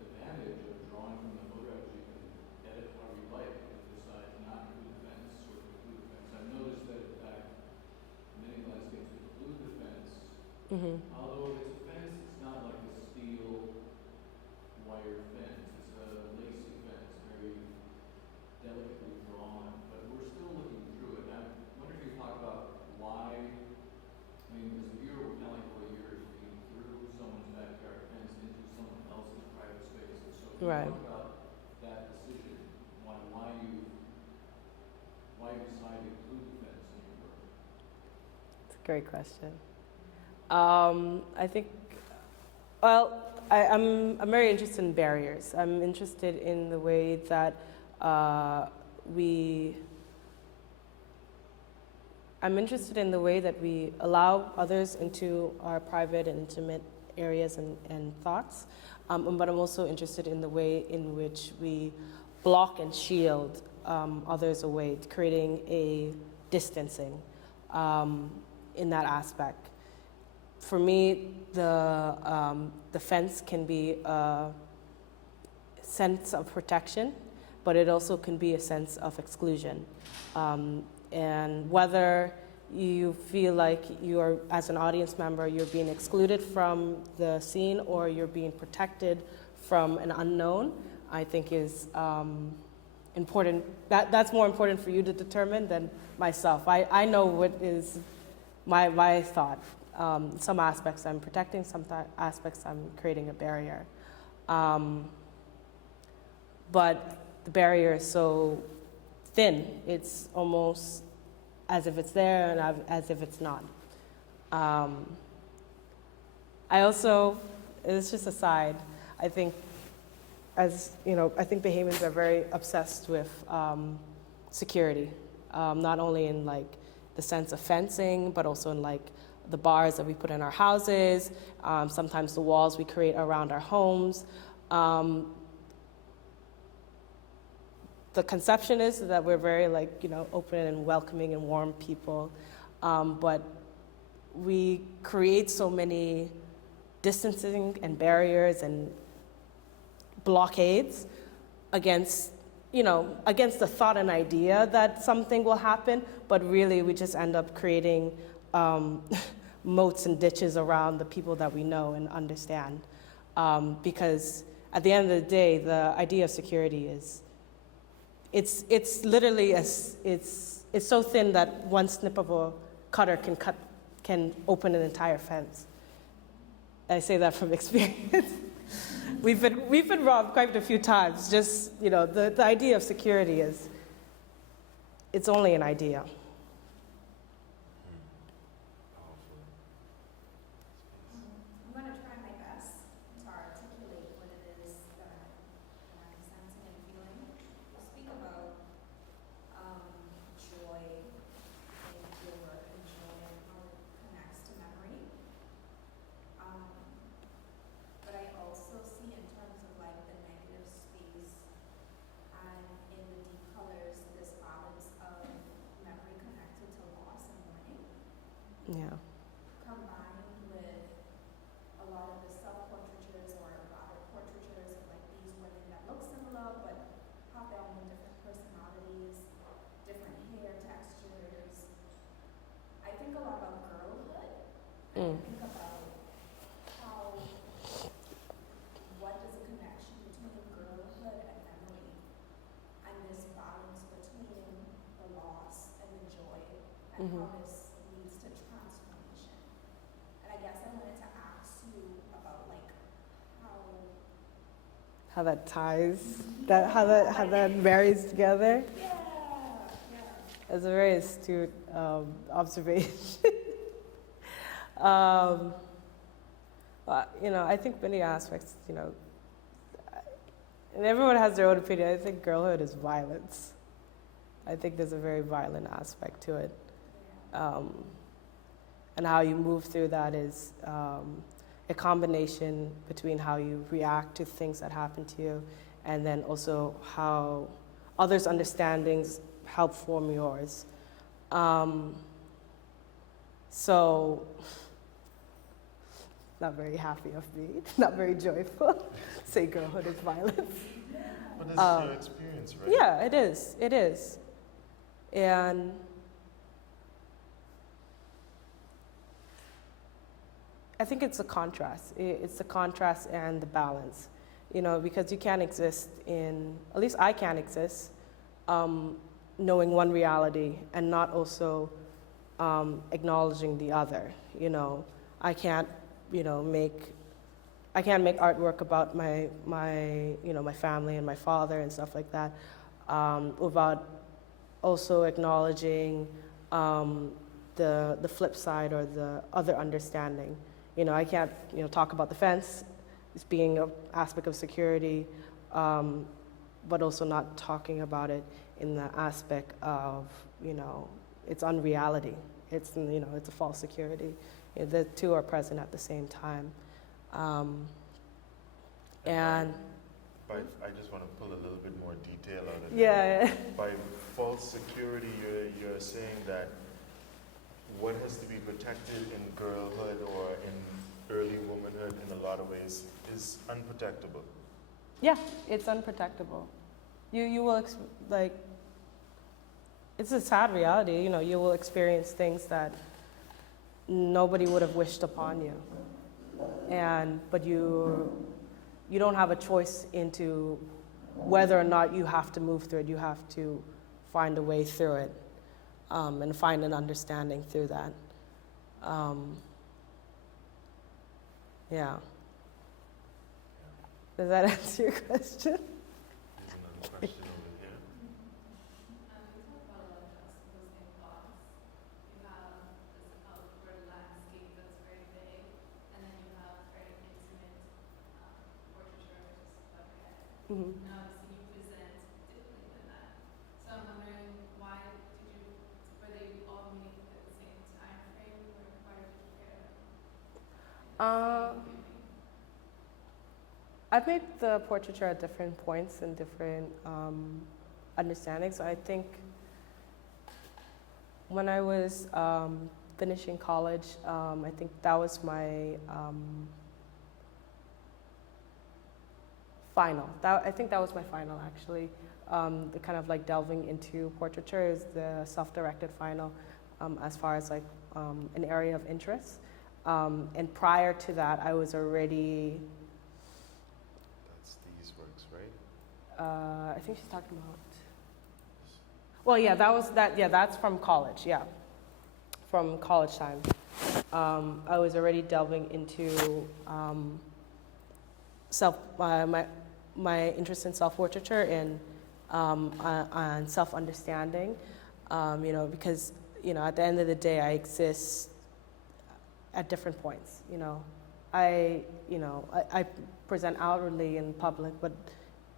advantage of drawing from the photograph is you can edit how you like. You can decide to not include the fence or to include the fence. I've noticed that, in fact, many landscapes include the fence. Mm-hmm. Although if it's a fence, it's not like a steel wire fence. It's a lacy fence, very delicately drawn. But we're still looking through it. I wonder if you could talk about why. I mean, as a viewer, we're kind of like voyeurs looking through someone's backyard fence into someone else's private space. And so, can Right. you talk about that decision, why you decided to include the fence in your work? It's a great question. I think, well, I'm very interested in barriers. I'm interested in the way that I'm interested in the way that we allow others into our private and intimate areas and thoughts. but I'm also interested in the way in which we block and shield others away, creating a distancing in that aspect. For me, the fence can be a sense of protection, but it also can be a sense of exclusion. And whether you feel like you're, as an audience member, you're being excluded from the scene or you're being protected from an unknown, I think is important. That's more important for you to determine than myself. I know what is my thought. Some aspects I'm protecting, some aspects I'm creating a barrier. But the barrier is so thin, it's almost as if it's there and as if it's not. I also, it's just a side, I think, as you know, I think Bahamians are very obsessed with security, not only in like the sense of fencing, but also in like the bars that we put in our houses, sometimes the walls we create around our homes. The conception is that we're very like, you know, open and welcoming and warm people, but we create so many distancing and barriers and blockades against, you know, against the thought and idea that something will happen, but really we just end up creating moats and ditches around the people that we know and understand. Because at the end of the day, the idea of security is, it's literally it's so thin that one snip of a cutter can open an entire fence. I say that from experience. We've been robbed quite a few times. Just, you know, the idea of security is, it's only an idea. I'm going to try my best to articulate what it is that I'm sensing and feeling. You speak about joy in your work and joy and how it connects to memory. But I also see in terms of like the negative space and in the deep colors this balance of memory connected to loss and mourning, Yeah. combined with a lot of the self-portraitures or rather portraitures of like these women that look similar but have their own different personalities, different hair textures. I think a lot about girlhood. I think about how, what is a connection between girlhood and memory, and this balance between the loss and the joy, and how this leads to transformation. And I guess I wanted to ask you about like How that ties, how that marries together. yeah. It's a very astute observation. You know, I think many aspects, you know, and everyone has their own opinion. I think girlhood is violence. I think there's a very violent aspect to it. And how you move through that is a combination between how you react to things that happen to you and then also how others' understandings help form yours. So, not very happy of me, not very joyful. Say girlhood is violence. But this is your experience, right? Yeah, it is. It is. And I think it's a contrast. It's the contrast and the balance, you know, because you can't exist in, at least I can't exist, knowing one reality and not also acknowledging the other. You know, I can't, you know, make artwork about my you know, my family and my father and stuff like that, without also acknowledging the flip side or the other understanding. You know, I can't, you know, talk about the fence as being an aspect of security, but also not talking about it in the aspect of, you know, it's unreality. It's, you know, it's a false security. You know, the two are present at the same time. And I just want to pull a little bit more detail out of it. yeah, By false security, you're saying that what has to be protected in girlhood or in early womanhood in a lot of ways is unprotectable. yeah, it's unprotectable. You will like. It's a sad reality, you know. You will experience things that nobody would have wished upon you, but you don't have a choice into whether or not you have to move through it. You have to find a way through it, and find an understanding through that. Yeah. Does that answer your question? There's another question over here. You talk about a lot of juxtaposing thoughts. You have this outward landscape that's very big, and then you have very intimate portraiture just above your head. Mm-hmm. And obviously you present differently than that. So I'm wondering, were they all made at the same time frame, or why did you pair them? I've made the portraiture at different points and different understandings. So I think when I was finishing college, I think that was my final. I think that was my final, actually. The kind of like delving into portraiture is the self-directed final, as far as like an area of interest. And prior to that, I was already. That's these works, right? I think she's talking about. Well, yeah, that was that. Yeah, that's from college. Yeah, from college time. I was already delving into my interest in self-portraiture and on self-understanding. You know, because at the end of the day, I exist at different points. I present outwardly in public, but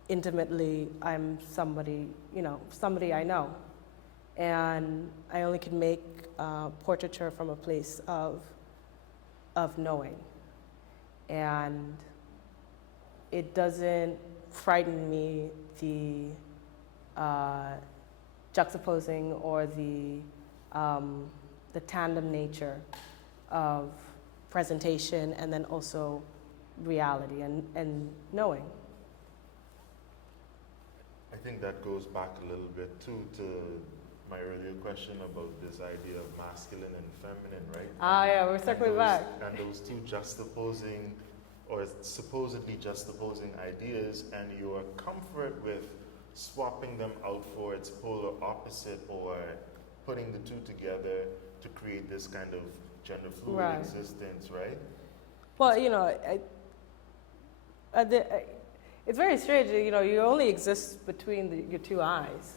intimately, I'm somebody I know. And I only can make portraiture from a place of knowing. And it doesn't frighten me, the juxtaposing or the tandem nature of presentation and then also reality and knowing. I think that goes back a little bit too to my earlier question about this idea of masculine and feminine, right? Yeah, we're circling back. And those two juxtaposing or supposedly juxtaposing ideas, and your comfort with swapping them out for its polar opposite or putting the two together to create this kind of gender fluid Right. existence, right? Well, it's very strange. You only exist between your two eyes.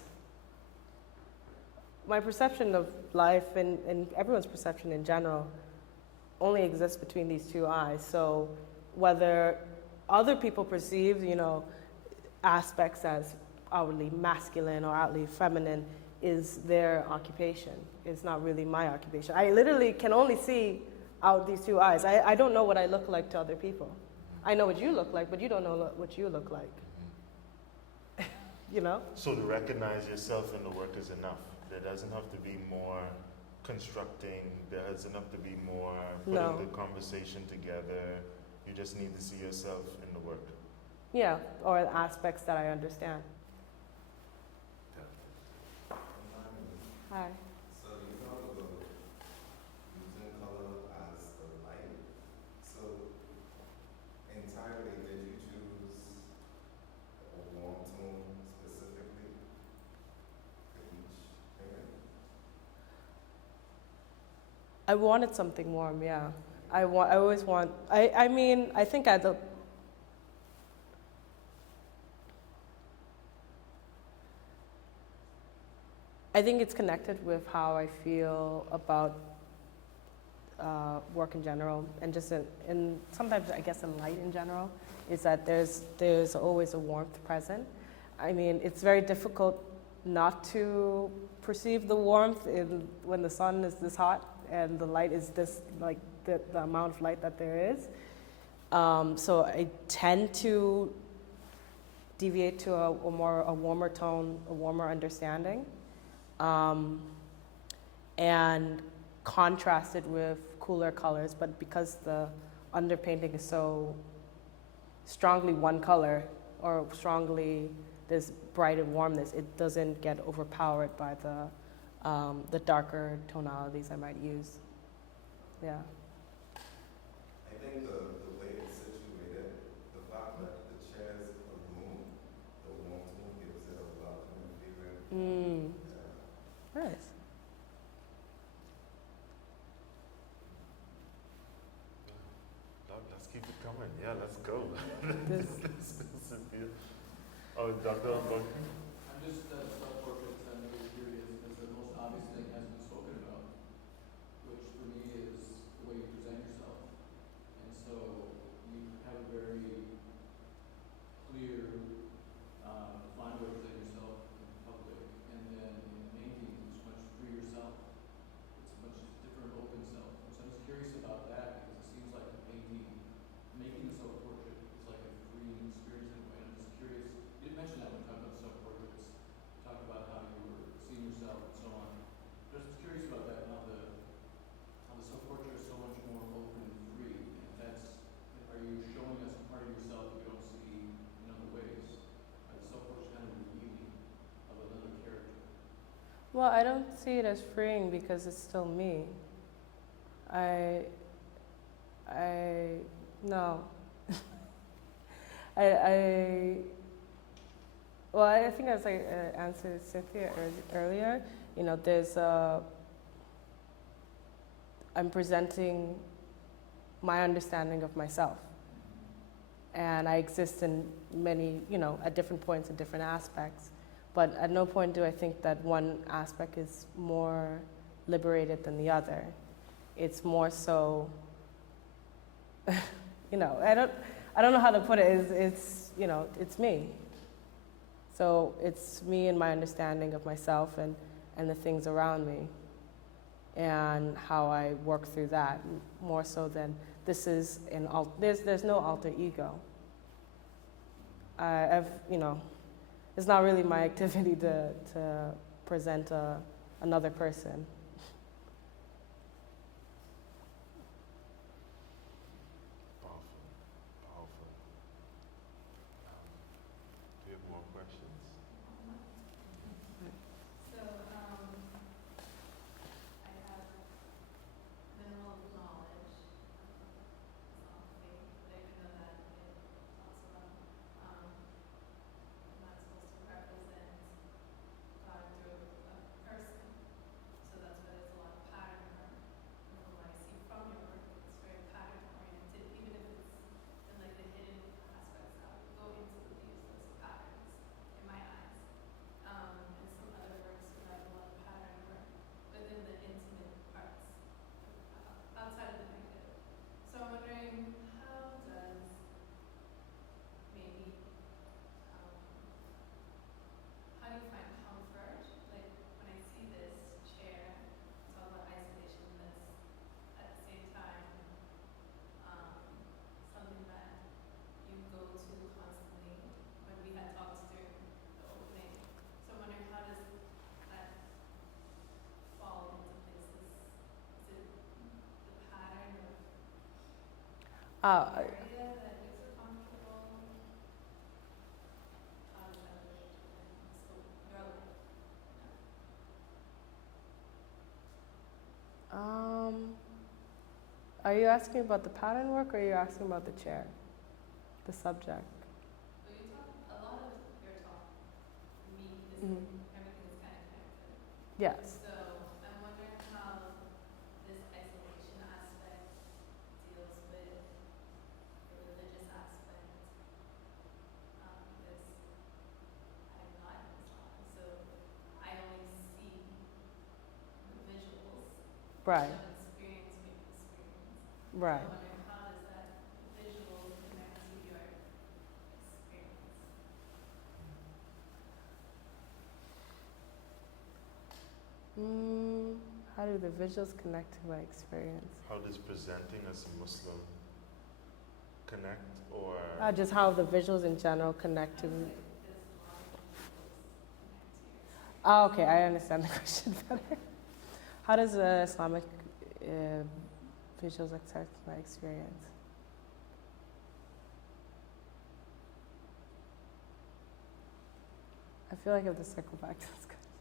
My perception of life and everyone's perception in general only exists between these two eyes. So whether other people perceive, aspects as outwardly masculine or outwardly feminine is their occupation. It's not really my occupation. I literally can only see out these two eyes. I don't know what I look like to other people. I know what you look like, but you don't know what you look like. So to recognize yourself in the work is enough. There doesn't have to be more constructing. There doesn't have to be more putting the conversation together. You just need to see yourself in the work. Yeah, or the aspects that I understand. Hi. So you talk about using color as the light. So entirely, did you choose a warm tone specifically for each image? I wanted something warm, yeah. I always want, I mean, I think I think it's connected with how I feel about work in general, and just in sometimes I guess in light in general, is that there's always a warmth present. I mean, it's very difficult not to perceive the warmth when the sun is this hot and the light is this, like the amount of light that there is. So I tend to deviate to a warmer tone, a warmer understanding, and contrast it with cooler colors. But because the underpainting is so strongly one color or strongly this bright and warmness, it doesn't get overpowered by the darker tonalities I might use. Yeah. I think the way it's situated, the fact that the chairs are room, the warm tone gives it a welcoming feeling. Yeah. Nice. Let's keep it coming. Yeah, let's go. This, Let's go, Cynthia. Oh, Dr. Bunker? I'm just, self-portraits, I'm really curious, because the most obvious thing has been spoken about, which for me is the way you present yourself. And so you have a very clear, fine way to present yourself in public, and then in painting, it's much free yourself. It's a much different open self. And so I'm just curious about that, because it seems like the painting, making a self-portrait is like a freeing experience in a way. I'm just curious, you didn't mention that when talking about self-portraits, you talked about how you were seeing yourself and so on. Just curious about that, how the self-portrait is so much more open and free. And are you showing us a part of yourself that we don't see in other ways? The self-portrait is kind of revealing of another character. well, I don't see it as freeing because it's still me. No. Well, I think as I answered Cynthia earlier, you know, I'm presenting my understanding of myself. And I exist in many, you know, at different points and different aspects. But at no point do I think that one aspect is more liberated than the other. It's more so, you know, I don't know how to put it. It's you know, it's me. So it's me and my understanding of myself and the things around me, and how I work through that more so than there's no alter ego. You know, it's not really my activity to present another person. Powerful. Powerful. Do you have more questions? So, I have minimal knowledge of philosophy, but I do know that it talks about I'm not supposed to represent God through a person. So that's why there's a lot of pattern work. And from what I see from your work, it's very pattern oriented, even if it's in like the hidden aspects that would go into the leaves, those patterns in my eyes. And some other works would have a lot of pattern work within the intimate parts, outside of the negative. So I'm wondering, how does maybe, how do you find comfort? Like when I see this chair, it's all about isolation, that's at the same time something that you go to constantly when we had talks during the opening. So I'm wondering, how does that fall into places? Is it the pattern of the area that makes you comfortable? How does that relate within the scope of your life? Are you asking about the pattern work, or are you asking about the chair, the subject? So you talk, a lot of your talk, me, is everything is kind of connected. Yes. So I'm wondering how this isolation aspect deals with the religious aspect. Because I'm not in Islam, so I only see the visuals Right. of experience being experience. Right. So I'm wondering, how does that visual connect to your experience? How do the visuals connect to my experience? How does presenting as a Muslim connect or? Just how the visuals in general connect to. Oh, okay, I understand the question better. How does Islamic visuals affect my experience? I feel like I have to circle back to this question.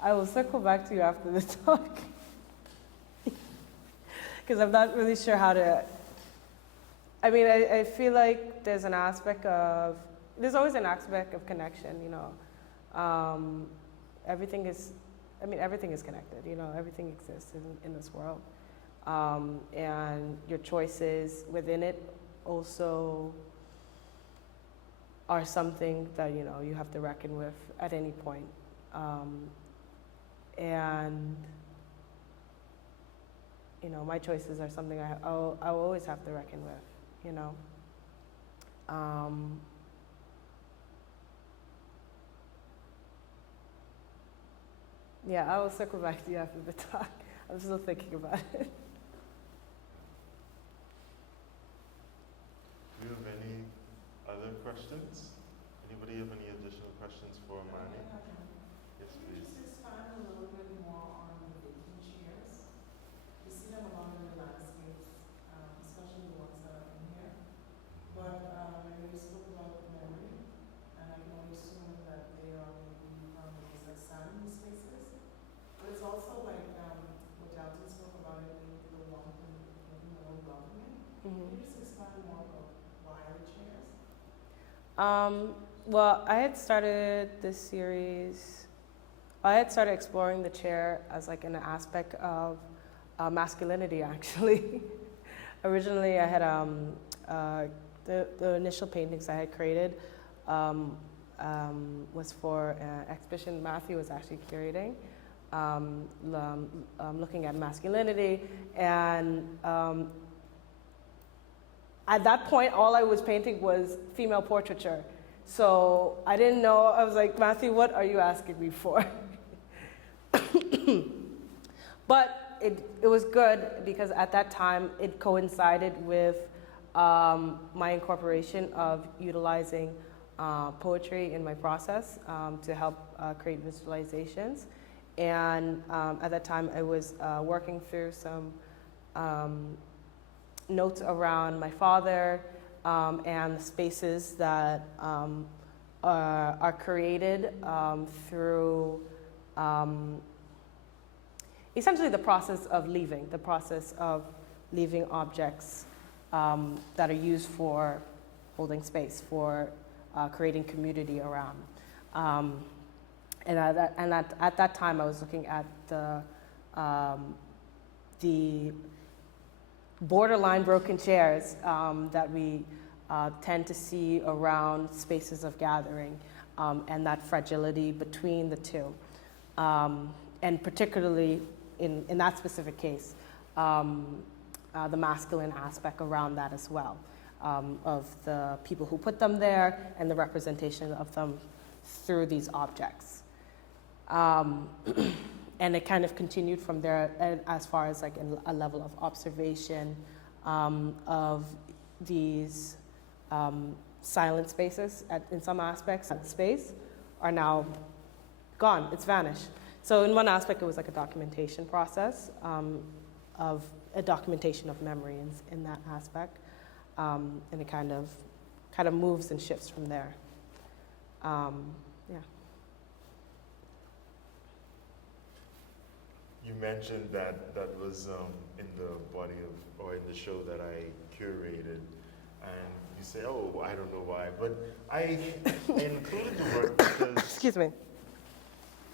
I will circle back to you after the talk. Because I'm not really sure how to. I mean, I feel like there's always an aspect of connection, you know. Everything is connected, you know, everything exists in this world. And your choices within it also are something that, you know, you have to reckon with at any point. And, you know, my choices are something I'll always have to reckon with, you know. Yeah, I will circle back to you after the talk. I'm still thinking about it. Do you have any other questions? Anybody have any additional questions for Amaani? Yes, please. Can you just expand a little bit more on the baking chairs? You see them a lot in the landscapes, especially the ones that are in here. But I know you spoke about memory, and I can only assume that they are maybe from those like sandy spaces. But it's also like what Dalton spoke about, it being the warmth and making the own welcoming. Can you just expand more about why the chairs? Well, I had started this series. I had started exploring the chair as like an aspect of masculinity, actually. Originally, I had the initial paintings I had created was for an exhibition Matthew was actually curating, looking at masculinity, and at that point, all I was painting was female portraiture. So I didn't know, I was like, Matthew, what are you asking me for? But it was good because at that time, it coincided with my incorporation of utilizing poetry in my process to help create visualizations. And at that time, I was working through some notes around my father and the spaces that are created through essentially the process of leaving objects that are used for holding space, for creating community around. And at that time, I was looking at the borderline broken chairs that we tend to see around spaces of gathering, and that fragility between the two. And particularly in that specific case, the masculine aspect around that as well, of the people who put them there and the representation of them through these objects. And it kind of continued from there as far as like a level of observation of these silent spaces in some aspects of space are now gone, it's vanished. So in one aspect, it was like a documentation process of a documentation of memory in that aspect. And it kind of moves and shifts from there. Yeah. You mentioned that was in the body of, or in the show that I curated, and you say, oh, I don't know why, but I included the work because Excuse me.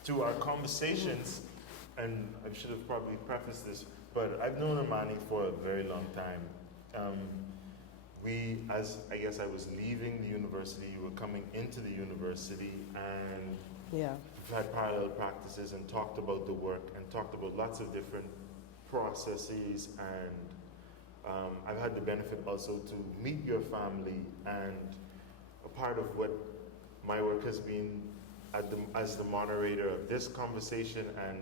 to our conversations, and I should have probably prefaced this, but I've known Amaani for a very long time. As I guess I was leaving the university, you were coming into the university, and Yeah. we've had parallel practices and talked about the work and talked about lots of different processes, and I've had the benefit also to meet your family, and a part of what my work has been as the moderator of this conversation and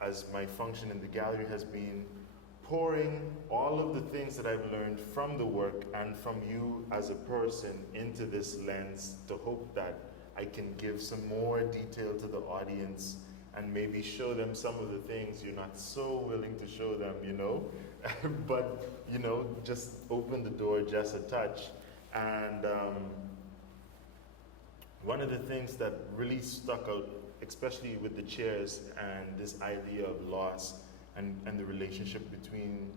as my function in the gallery has been pouring all of the things that I've learned from the work and from you as a person into this lens to hope that I can give some more detail to the audience and maybe show them some of the things you're not so willing to show them, you know? But, you know, just open the door just a touch. And one of the things that really stuck out, especially with the chairs and this idea of loss and the relationship between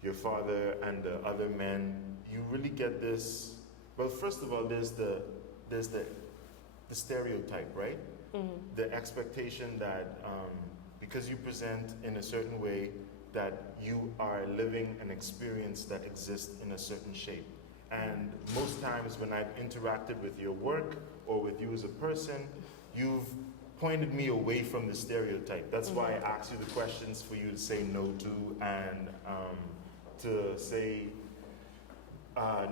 your father and the other men, you really get this. Well, first of all, there's the stereotype, right? Mm-hmm. The expectation that because you present in a certain way, that you are living an experience that exists in a certain shape. And most times when I've interacted with your work or with you as a person, you've pointed me away from the stereotype. That's why I asked you the questions for you to say no to, and to say,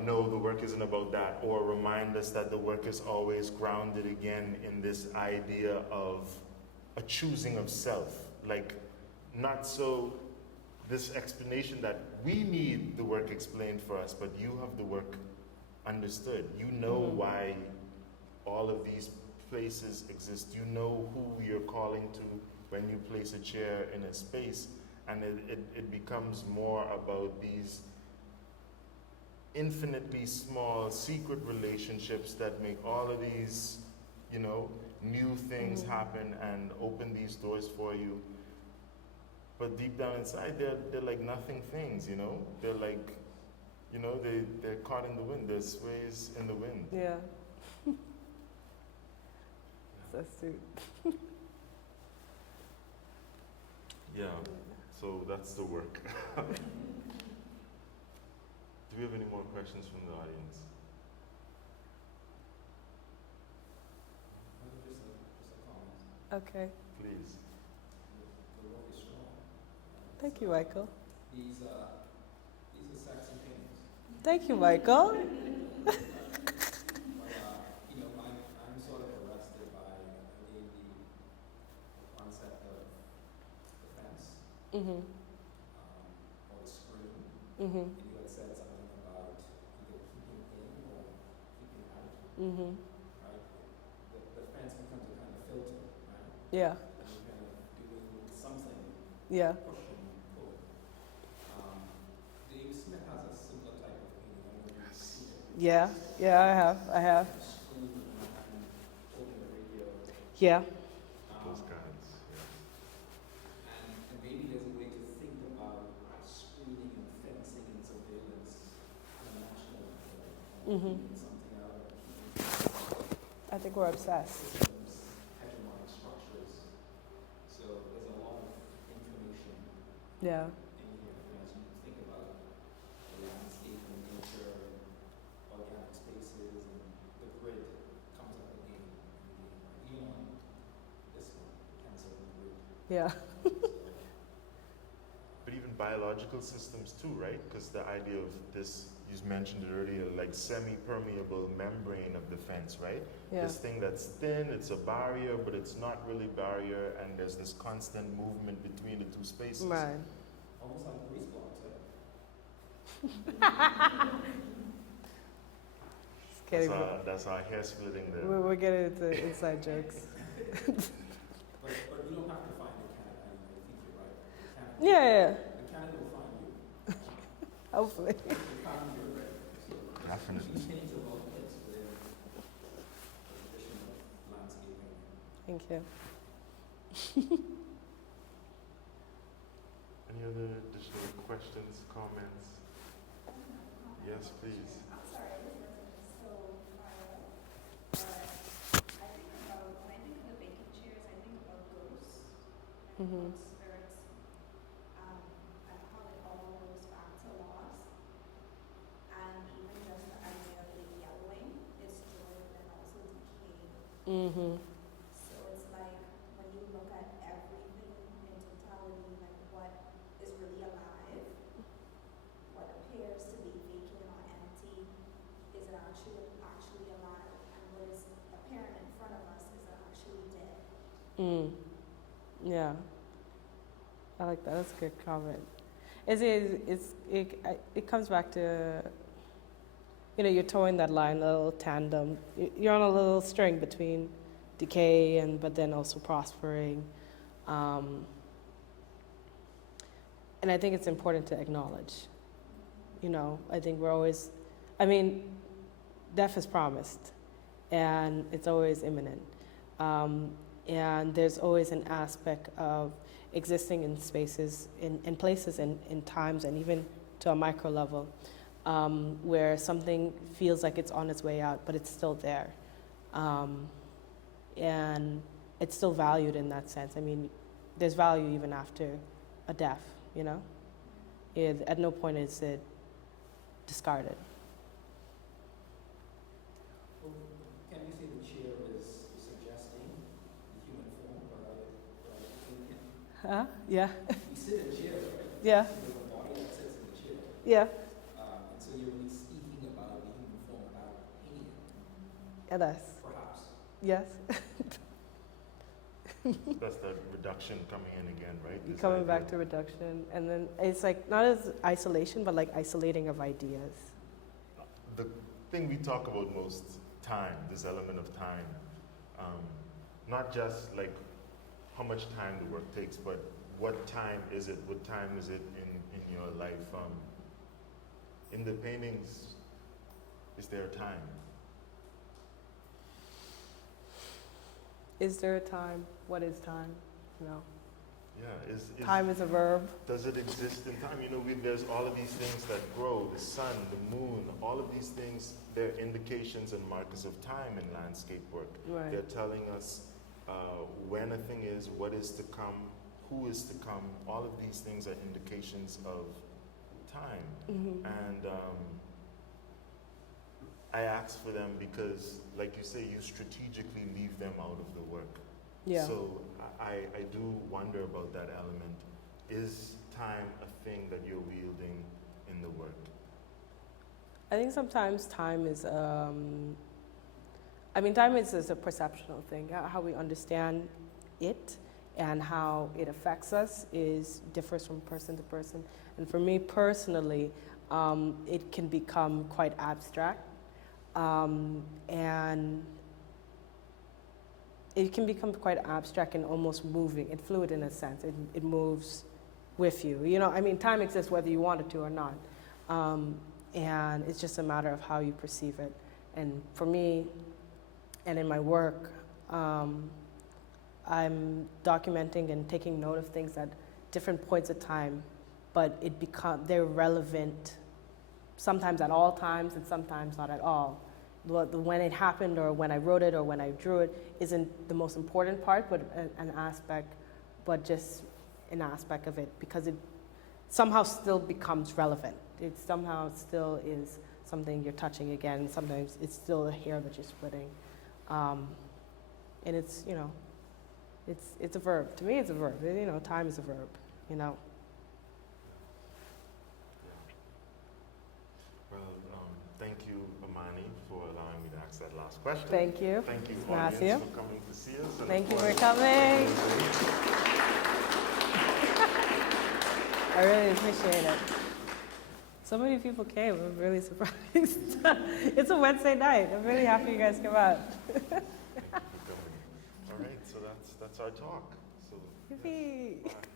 no, the work isn't about that, or remind us that the work is always grounded again in this idea of a choosing of self. Like, not so this explanation that we need the work explained for us, but you have the work understood. You know why all of these places exist. You know who you're calling to when you place a chair in a space, and it becomes more about these infinitely small secret relationships that make all of these, you know, new things happen and open these doors for you. But deep down inside, they're like nothing things, you know? They're like, you know, they're caught in the wind. They're sways in the wind. Yeah. That's sweet. Yeah, so that's the work. Do we have any more questions from the audience? Just a comment. Okay. Please. The work is strong. Thank you, Michael. These are sexy things. Thank you, Michael. But, you know, I'm sort of arrested by again the concept of the fence Mm-hmm. or the screen. Mm-hmm. And you had said something about either keeping in or keeping out, Mm-hmm. right? The fence becomes a kind of filter, right? Yeah. And you're kind of doing something, Yeah. push and pull. Dave Smith has a similar type of painting. I don't know if you've seen it. Yeah. Yeah, I have. Screen and holding the radio. Yeah. Those kinds, yeah. And maybe there's a way to think about screening and fencing and surveillance on a national level, Mhm. keeping something out or keeping I think we're obsessed. systems, hegemonic structures. So there's a lot of information Yeah. in here as you think about the landscape and nature and organic spaces, and the grid comes up again and again, right? Even on this one, the pencil and grid. Yeah. But even biological systems too, right? Because the idea of this, you mentioned it earlier, like semi-permeable membrane of the fence, right? Yeah. This thing that's thin, it's a barrier, but it's not really barrier, and there's this constant movement between the two spaces. Right. Almost like grease blocks, right? It's getting, That's our hair splitting there. we're getting into inside jokes. But you don't have to find the cat. I think you're right. The cat, Yeah. the cat will find you. Hopefully. The found you already. So Definitely. these things are all placed within the tradition of landscaping. Thank you. Any other additional questions, comments? Yes, please. I'm sorry, this wasn't so far away. But I think about, when I think of the vacant chairs, I think about ghosts. I think Mhm. about spirits. And how it all goes back to loss. And even just the idea of the yellowing is joy and also decay. Mm-hmm. So it's like when you look at everything in totality, like what is really alive, what appears to be vacant or empty, is it actually alive? And what is apparent in front of us is it actually dead? Mm. Yeah. I like that. That's a good comment. It comes back to, you're towing that line, a little tandem. You're on a little string between decay but then also prospering. And I think it's important to acknowledge. I think death is promised, and it's always imminent. And there's always an aspect of existing in spaces, in places, in times, and even to a micro level, where something feels like it's on its way out, but it's still there. And it's still valued in that sense. There's value even after a death, At no point is it discarded. Well, can you say the chair is suggesting the human form, right? Yeah. You sit in chairs, right? Yeah. There's a body that sits in the chair. Yeah. And so you're really speaking about the human form without painting it. Yeah, that's. Perhaps. Yes. That's that reduction coming in again, right? You're This coming back idea. to reduction, and then it's like not as isolation, but like isolating of ideas. The thing we talk about most time, this element of time, not just like how much time the work takes, but what time is it? What time is it in your life? In the paintings, is there time? Is there a time? What is time? Yeah, Time is a verb. does it exist in time? There's all of these things that grow, the sun, the moon, all of these things, they're indications and markers of time in landscape work. Right. They're telling us when a thing is, what is to come, who is to come. All of these things are indications of time. Mm-hmm. And I ask for them because, like you say, you strategically leave them out of the work. Yeah. So I do wonder about that element. Is time a thing that you're wielding in the work? I think sometimes time is, time is a perceptual thing. How we understand it and how it affects us differs from person to person. And for me personally, it can become quite abstract. And it can become quite abstract and almost moving. It's fluid in a sense. It moves with you. Time exists whether you want it to or not. And it's just a matter of how you perceive it. And for me, and in my work, I'm documenting and taking note of things at different points of time, but they're relevant sometimes at all times and sometimes not at all. When it happened or when I wrote it or when I drew it isn't the most important part, but just an aspect of it, because it somehow still becomes relevant. It somehow still is something you're touching again. Sometimes it's still a hair that you're splitting. And it's a verb. To me, it's a verb. Time is a verb, Well, thank you, Amaani, for allowing me to ask that last question. Thank you. Thank you, Matthew. audience, for coming to see us. And Thank of you for course, coming. I really appreciate it. So many people came. I'm really surprised. It's a Wednesday night. I'm really happy you guys came out. Thank you for coming. All right, so that's our talk. So, Yippee. yes, bye.